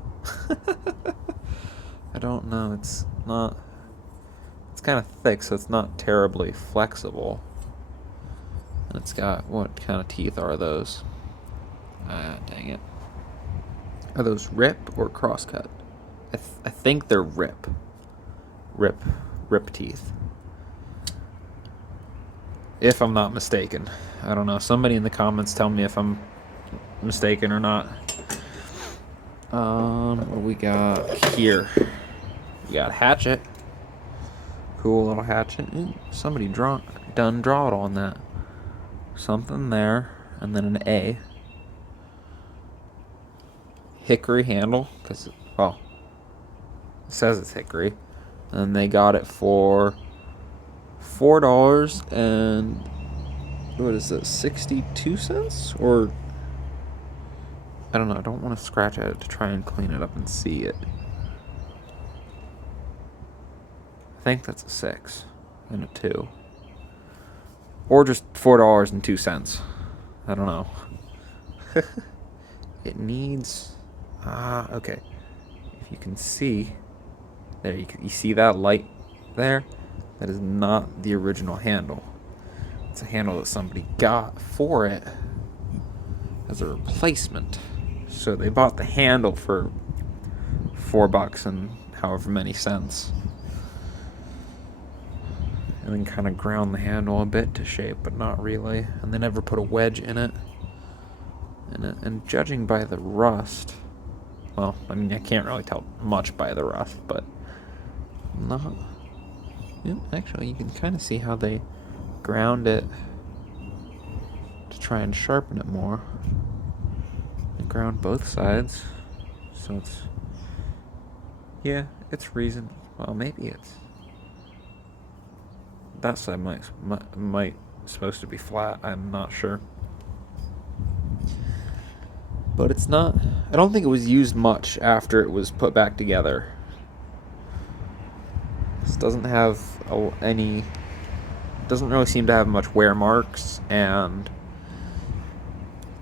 I don't know. It's not... It's kind of thick, so it's not terribly flexible. And it's got... What kind of teeth are those? Dang it. Are those rip or crosscut? I think they're rip. Rip teeth. If I'm not mistaken. I don't know. Somebody in the comments tell me if I'm mistaken or not. What do we got here? We got Hatchet. Cool little hatchet. Ooh, somebody done drawed on that. something there, and then an A. Hickory handle, because, well, it says it's hickory. And they got it for $4 and, what is it, 62 cents? Or, I don't know, I don't want to scratch at it to try and clean it up and see it. I think that's a 6 and a 2. Or just $4.02. I don't know. It needs... okay. If you can see... There, you see that light there? That is not the original handle. It's a handle that somebody got for it as a replacement. So they bought the handle for $4 and however many cents. And then kind of ground the handle a bit to shape, but not really. And they never put a wedge in it. And judging by the rust, well, I mean, I can't really tell much by the rust, but not... Yeah, actually, you can kind of see how they ground it to try and sharpen it more. They ground both sides, so it's... Yeah, it's reason... Well, maybe it's... That side might supposed to be flat, I'm not sure. But it's not... I don't think it was used much after it was put back together. This doesn't have any... Doesn't really seem to have much wear marks, and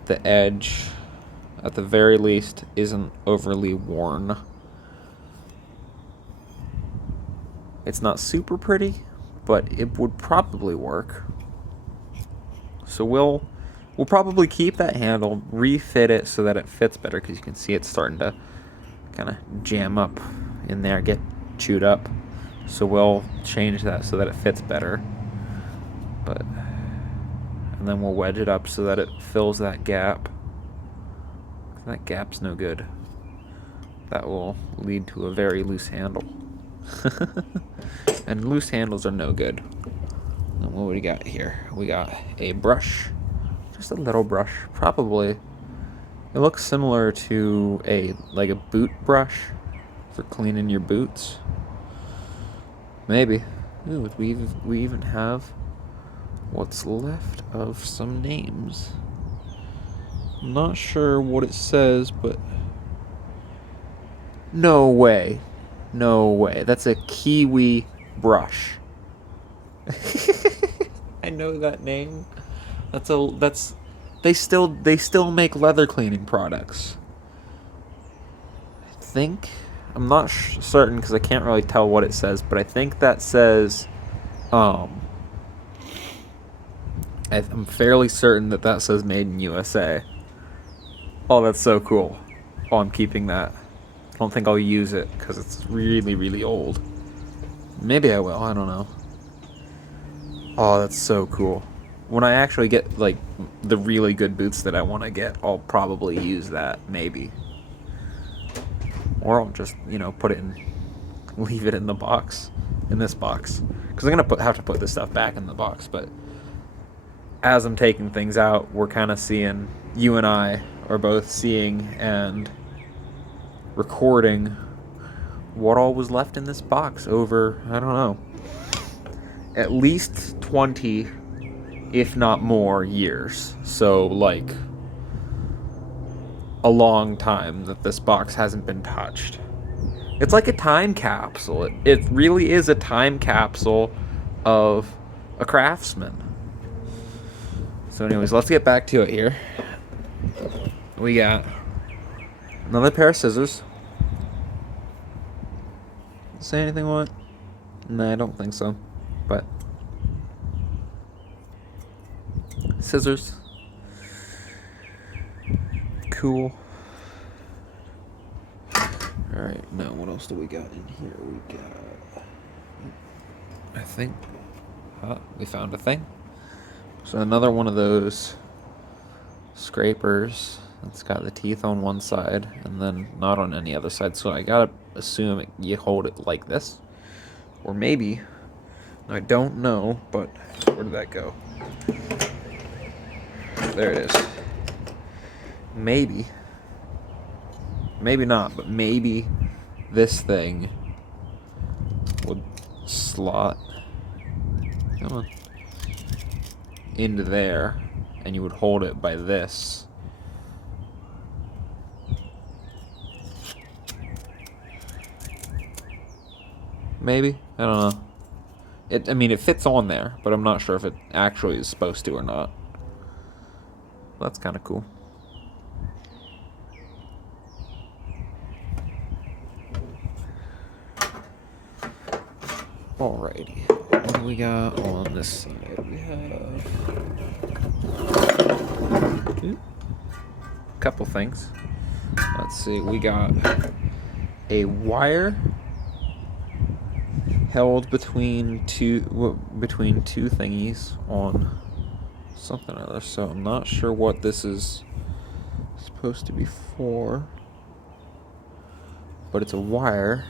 the edge, at the very least, isn't overly worn. It's not super pretty, but it would probably work. So we'll probably keep that handle, refit it so that it fits better, because you can see it's starting to kind of jam up in there, get chewed up. So we'll change that so that it fits better. And then we'll wedge it up so that it fills that gap. That gap's no good. That will lead to a very loose handle. And loose handles are no good. And what do we got here? We got a brush. Just a little brush. Probably. It looks similar to a boot brush for cleaning your boots. Maybe. Ooh, we even have what's left of some names. I'm not sure what it says, but... No way. No way. That's a kiwi brush. I know that name. They still make leather cleaning products. I think... I'm not certain because I can't really tell what it says, but I think that says... I'm fairly certain that says Made in USA. Oh, that's so cool. Oh, I'm keeping that. I don't think I'll use it because it's really, really old. Maybe I will, I don't know. Oh, that's so cool. When I actually get, the really good boots that I want to get, I'll probably use that, maybe. Or I'll just, put it in, leave it in the box, in this box. Because I'm going to have to put this stuff back in the box, but as I'm taking things out, we're kind of seeing, you and I are both seeing and recording what all was left in this box over, I don't know, at least 20, if not more, years. So, a long time that this box hasn't been touched. It's like a time capsule. It really is a time capsule of a craftsman. So anyways, let's get back to it here. We got another pair of scissors. Say anything, what? No, I don't think so. But scissors. Cool. Alright, now what else do we got in here? We got... I think... we found a thing. So another one of those scrapers that's got the teeth on one side and then not on any other side. So I gotta assume you hold it like this. Or maybe... I don't know, but where did that go? there it is. Maybe not, but maybe this thing would slot, come on, into there, and you would hold it by this. Maybe? I don't know. I mean, it fits on there, but I'm not sure if it actually is supposed to or not. That's kind of cool. Alrighty. What do we got on this side? We have a couple things. Let's see. We got a wire held between two thingies on something or other. So I'm not sure what this is supposed to be for, but it's a wire.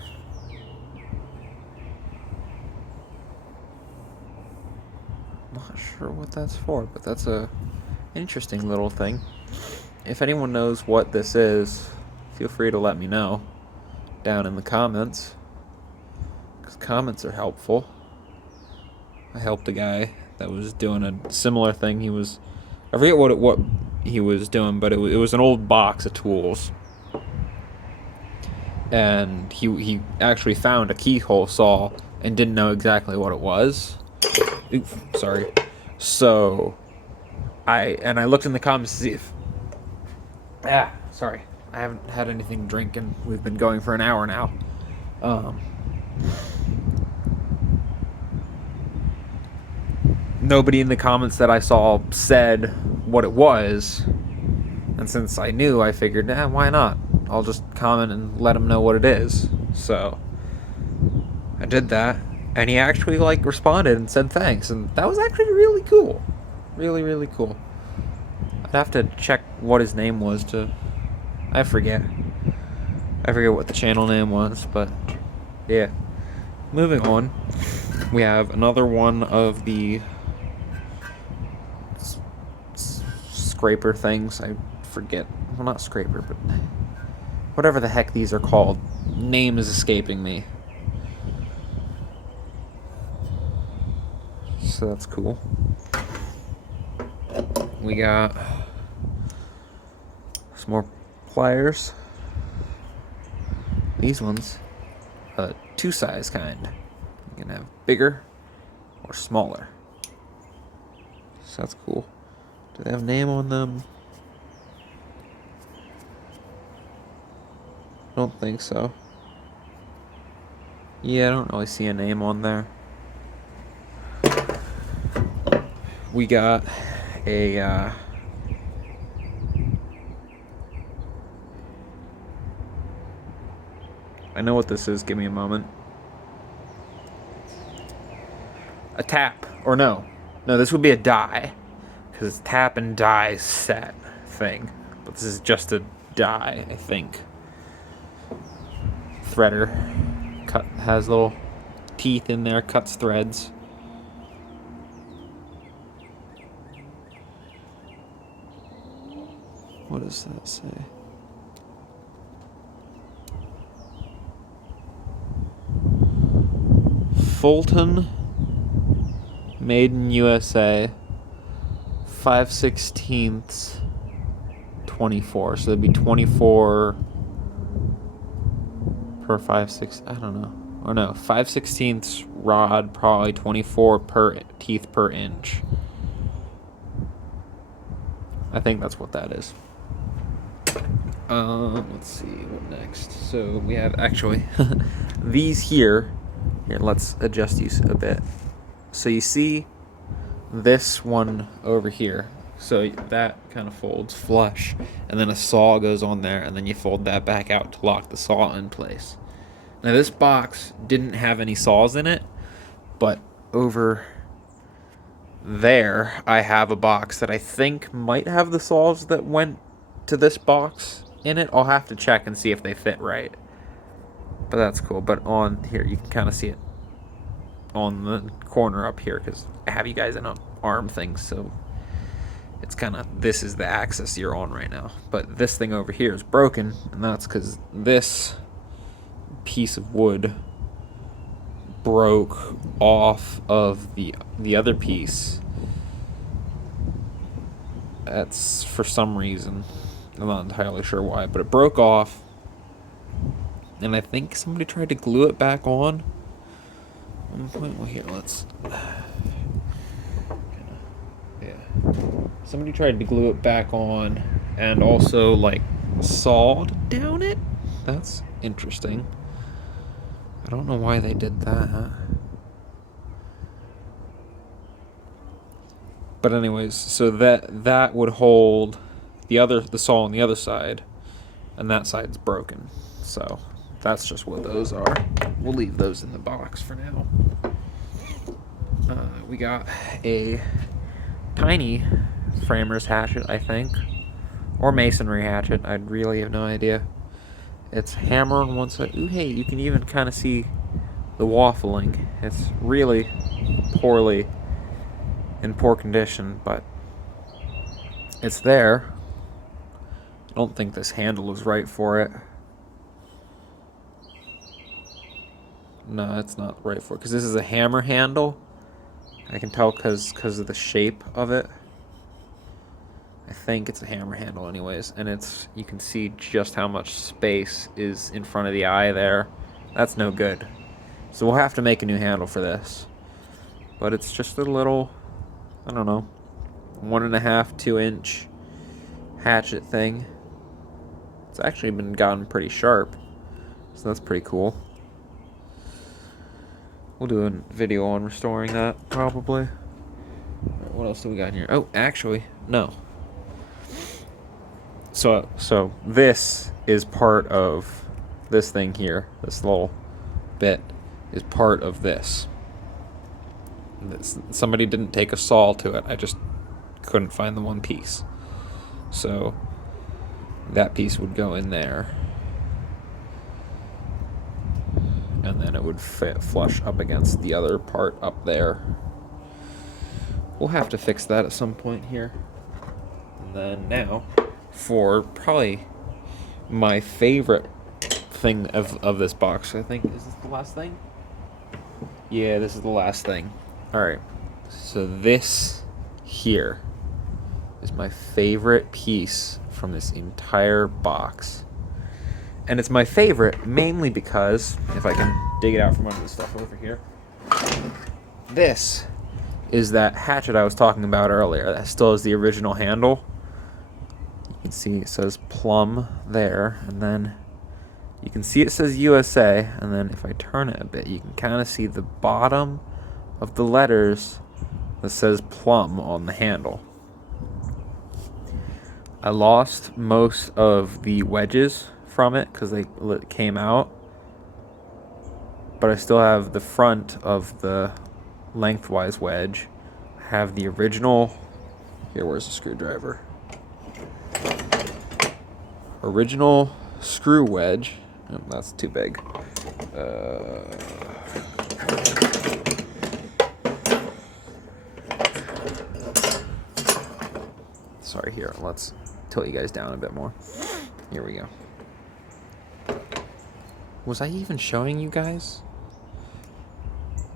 Not sure what that's for, but that's a interesting little thing. If anyone knows what this is, feel free to let me know down in the comments, because comments are helpful. I helped a guy that was doing a similar thing. I forget what he was doing, but it was an old box of tools, and he actually found a keyhole saw and didn't know exactly what it was. Oof, sorry. So I looked in the comments to see if sorry, I haven't had anything to drink and we've been going for an hour now. Nobody in the comments that I saw said what it was, and since I knew, I figured, why not? I'll just comment and let him know what it is. So I did that. And he actually, responded and said thanks. And that was actually really cool. Really, really cool. I'd have to check what his name was I forget what the channel name was, but yeah. Moving on, we have another one of the scraper things. I forget. Well, not scraper, but whatever the heck these are called. Name is escaping me. So that's cool. We got some more pliers. These ones, two size kind. You can have bigger or smaller. So that's cool. Do they have a name on them? I don't think so. Yeah, I don't really see a name on there. We got a I know what this is, give me a moment. A tap, or no, this would be a die, because it's tap and die set thing, but this is just a die, I think. Threader, has little teeth in there, cuts threads. What does that say? Fulton, made in USA, 5/16, 24. So that'd be 24 per 5/6. I don't know. Oh no, 5/16 rod, probably 24 per teeth per inch. I think that's what that is. Let's see, what next? So we have actually these here. Here, let's adjust these a bit. So you see this one over here. So that kind of folds flush, and then a saw goes on there, and then you fold that back out to lock the saw in place. Now this box didn't have any saws in it, but over there I have a box that I think might have the saws that went to this box in it. I'll have to check and see if they fit right, but that's cool. But on here you can kind of see it on the corner up here, because I have you guys in an arm thing, so it's kind of, this is the axis you're on right now. But this thing over here is broken, and that's because this piece of wood broke off of the other piece. That's for some reason. I'm not entirely sure why, but it broke off. And I think somebody tried to glue it back on. Well, here, let's... Yeah. Somebody tried to glue it back on and also, like, sawed down it? That's interesting. I don't know why they did that. But anyways, so that would hold the saw on the other side, and that side's broken. So that's just what those are. We'll leave those in the box for now. We got a tiny framer's hatchet, I think, or masonry hatchet. I really have no idea. It's hammer on one side. Ooh, hey, you can even kind of see the waffling. It's really poorly, in poor condition, but it's there. I don't think this handle is right for it. No, it's not right for it, because this is a hammer handle. I can tell because of the shape of it. I think it's a hammer handle anyways, and you can see just how much space is in front of the eye there. That's no good. So we'll have to make a new handle for this. But it's just a little, I don't know, 1.5, 2-inch hatchet thing. It's actually been gotten pretty sharp, so that's pretty cool. We'll do a video on restoring that, probably. What else do we got in here? Oh, actually, no. So this is part of this thing here. This little bit is part of this. Somebody didn't take a saw to it. I just couldn't find the one piece. So that piece would go in there. And then it would fit flush up against the other part up there. We'll have to fix that at some point here. And then now, for probably my favorite thing of this box, I think. Is this the last thing? Yeah, this is the last thing. Alright, so this here is my favorite piece from this entire box. And it's my favorite mainly because, if I can dig it out from under the stuff over here, this is that hatchet I was talking about earlier. That still has the original handle. You can see it says Plum there, and then you can see it says USA, and then if I turn it a bit, you can kind of see the bottom of the letters that says Plum on the handle. I lost most of the wedges from it because they came out, but I still have the front of the lengthwise wedge. I have the original. Here, where's the screwdriver? Original screw wedge. Oh, that's too big. Sorry, here, let's tilt you guys down a bit more. Here we go. Was I even showing you guys?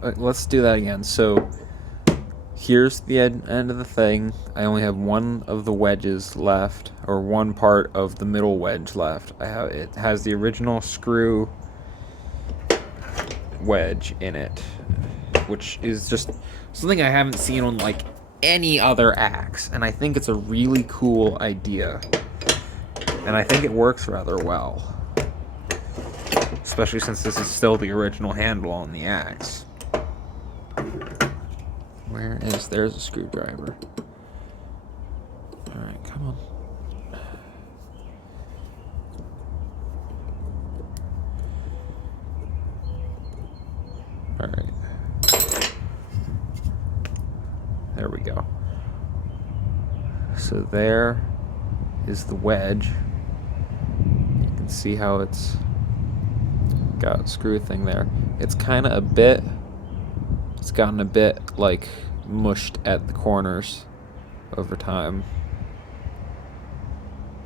Let's do that again. So here's the end of the thing. I only have one of the wedges left, or one part of the middle wedge left. It has the original screw wedge in it, which is just something I haven't seen on like any other axe, and I think it's a really cool idea, and I think it works rather well, especially since this is still the original handle on the axe. There's a screwdriver. Alright, come on. Alright. There we go. So there is the wedge. You can see how it's got a screw thing there. It's kind of it's gotten a bit like mushed at the corners over time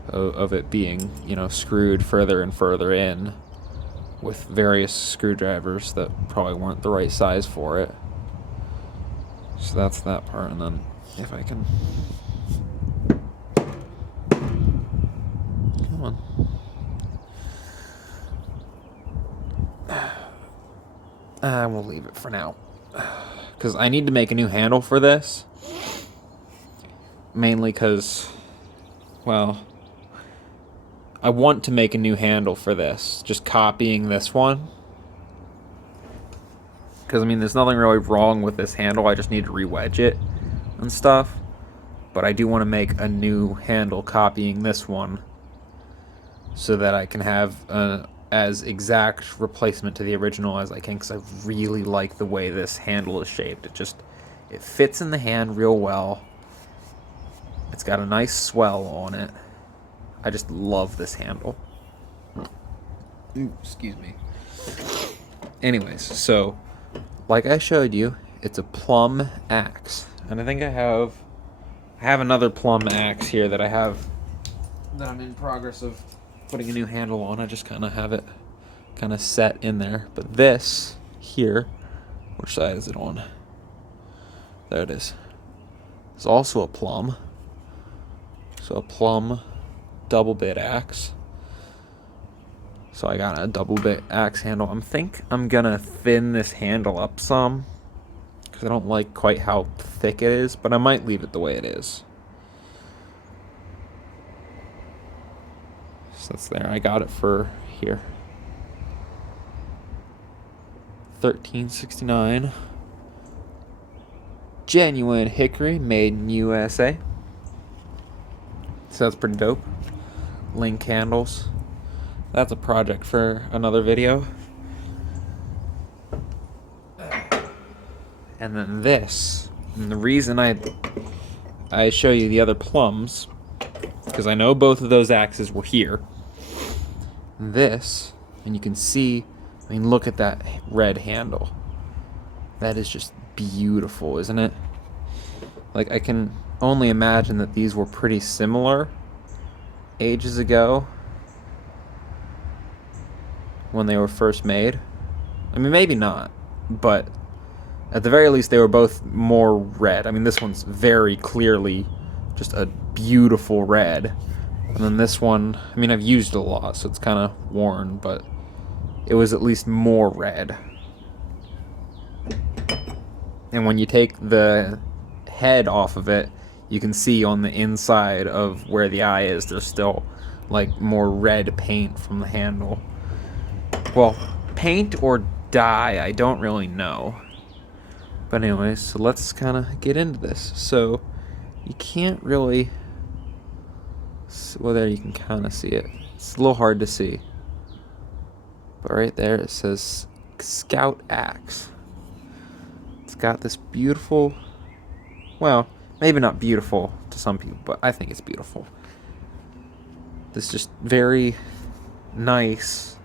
of it being, you know, screwed further and further in with various screwdrivers that probably weren't the right size for it. So that's that part. And then if I can... Come on. We'll leave it for now. Because I need to make a new handle for this. Mainly because, well, I want to make a new handle for this. Just copying this one. Because, I mean, there's nothing really wrong with this handle. I just need to re-wedge it and stuff. But I do want to make a new handle copying this one, so that I can have as exact replacement to the original as I can, because I really like the way this handle is shaped. It fits in the hand real well. It's got a nice swell on it. I just love this handle. Ooh, excuse me. Anyways, so like I showed you, it's a Plum Axe. And I think I have another Plum Axe here that I'm in progress of putting a new handle on. I just kind of have it kind of set in there. But this here, which side is it on? There it is. It's also a Plum. So a Plum Double Bit Axe. So I got a double bit axe handle. I think I'm gonna thin this handle up some, because I don't like quite how thick it is, but I might leave it the way it is. So that's there. I got it for here. $13.69. Genuine hickory, made in USA. So that's pretty dope. Link handles. That's a project for another video. And then this. And the reason I show you the other plums, because I know both of those axes were here. This, and you can see, I mean, look at that red handle. That is just beautiful, isn't it? Like, I can only imagine that these were pretty similar ages ago when they were first made. I mean, maybe not, but at the very least they were both more red. I mean, this one's very clearly just a beautiful red, and then this one, I mean, I've used it a lot, so it's kind of worn, but it was at least more red. And when you take the head off of it, you can see on the inside of where the eye is, there's still like more red paint from the handle. Well, paint or dye, I don't really know. But anyways, so let's kind of get into this. So you can't really, well, there you can kind of see it. It's a little hard to see, but right there it says Scout Axe. It's got this beautiful, well, maybe not beautiful to some people, but I think it's beautiful. This just very nice,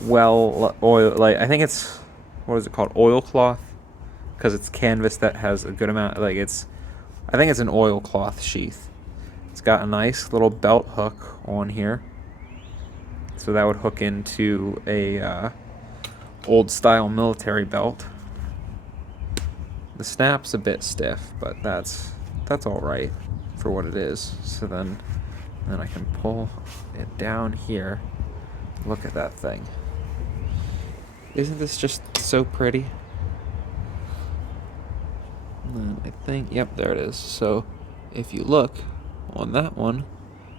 well, oil, like, I think it's, what is it called, oilcloth, because it's canvas that has a good amount, like, it's, I think it's an oilcloth sheath. It's got a nice little belt hook on here, so that would hook into a old style military belt. The snap's a bit stiff, but that's all right for what it is. So then I can pull it down here. Look at that thing. Isn't this just so pretty? And then I think, yep, there it is. So if you look on that one,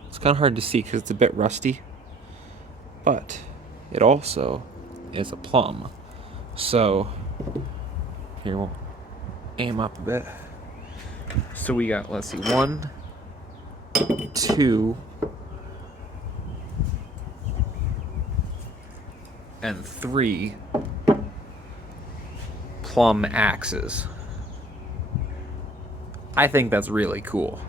it's kind of hard to see because it's a bit rusty, but it also is a plum. So here, we'll aim up a bit. So we got, let's see, 1, 2, and 3 plum axes. I think that's really cool.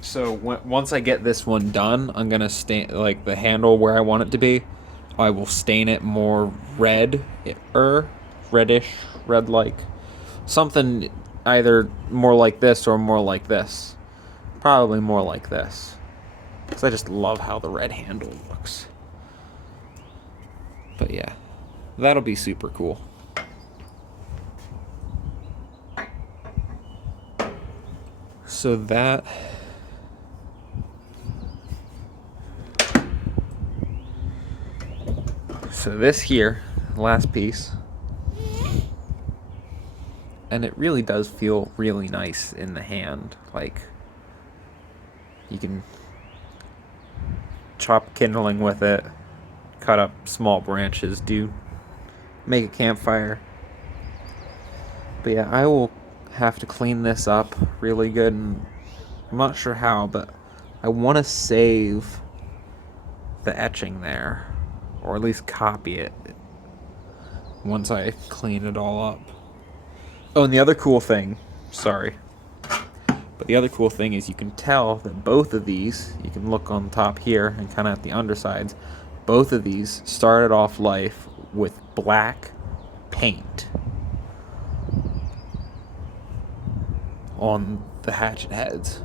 So once I get this one done, I'm gonna stain, like, the handle where I want it to be, I will stain it more reddish, red-like, something either more like this or more like this. Probably more like this, because I just love how the red handle looks. But yeah, that'll be super cool. So this here, last piece, and it really does feel really nice in the hand. Like, you can chop kindling with it, cut up small branches, make a campfire. But yeah, I will have to clean this up really good, and I'm not sure how, but I want to save the etching there, or at least copy it once I clean it all up. Oh, and the other cool thing, but the other cool thing is you can tell that both of these, you can look on top here and kind of at the undersides, both of these started off life with black paint on the hatchet heads.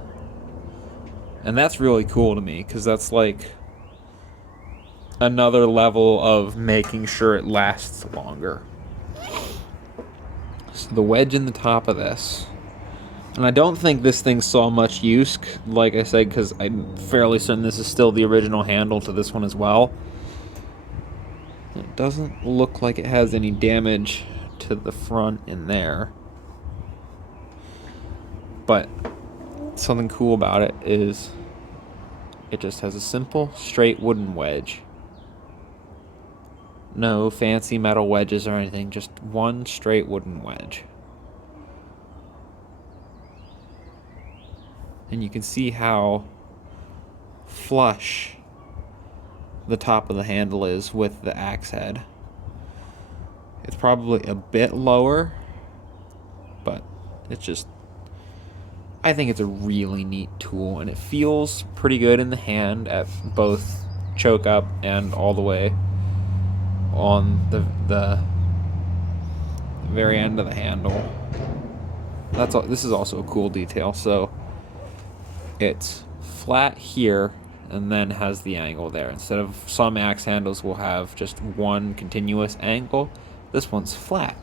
And that's really cool to me, because that's like another level of making sure it lasts longer. So the wedge in the top of this, and I don't think this thing saw much use, like I said, because I'm fairly certain this is still the original handle to this one as well. It doesn't look like it has any damage to the front in there. But something cool about it is it just has a simple, straight wooden wedge. No fancy metal wedges or anything, just one straight wooden wedge. And you can see how flush the top of the handle is with the axe head. It's probably a bit lower, but it's just, I think it's a really neat tool, and it feels pretty good in the hand at both choke up and all the way on the very end of the handle. This is also a cool detail. So it's flat here and then has the angle there. Instead of some axe handles will have just one continuous angle, this one's flat.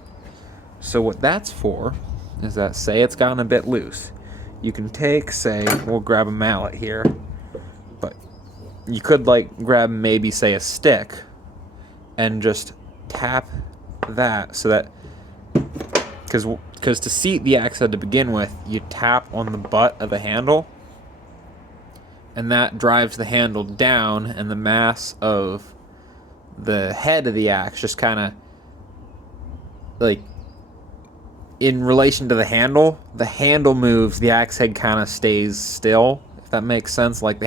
So what that's for is that, say it's gotten a bit loose, you can take, say, we'll grab a mallet here, but you could like grab maybe, say, a stick and just tap that, so that, because to seat the axe head to begin with, you tap on the butt of the handle, and that drives the handle down, and the mass of the head of the axe just kind of, like, in relation to the handle moves, the axe head kind of stays still, if that makes sense. Like, the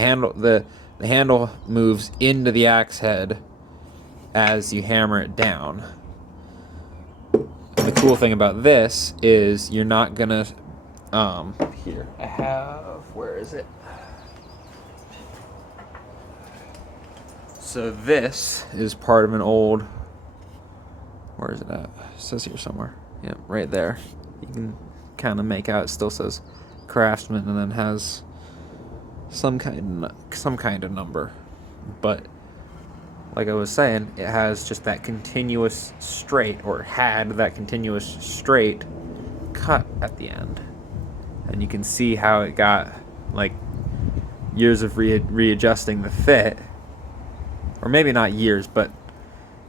handle moves into the axe head as you hammer it down. And the cool thing about this is you're not gonna, here, I have, where is it? So this is part of an old, where is it at? It says here somewhere. Yep, right there. You can kind of make out it still says Craftsman, and then has some kind of number. But like I was saying, it has just that continuous straight, or had that continuous straight cut at the end. And you can see how it got like years of readjusting the fit, or maybe not years, but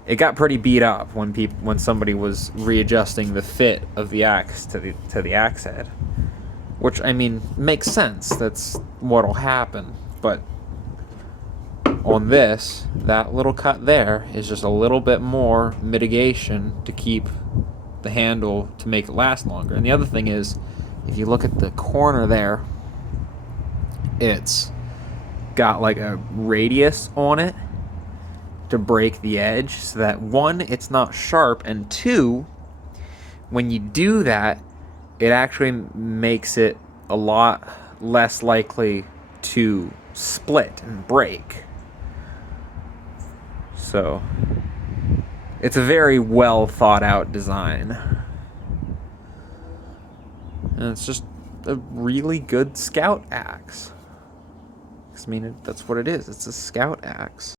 it got pretty beat up when somebody was readjusting the fit of the axe to the axe head, which, I mean, makes sense. That's what'll happen. But on this, that little cut there is just a little bit more mitigation to keep the handle, to make it last longer. And the other thing is, if you look at the corner there, it's got like a radius on it to break the edge, so that, one, it's not sharp, and two, when you do that, it actually makes it a lot less likely to split and break. So it's a very well thought out design. And it's just a really good scout axe. I mean, that's what it is. It's a scout axe.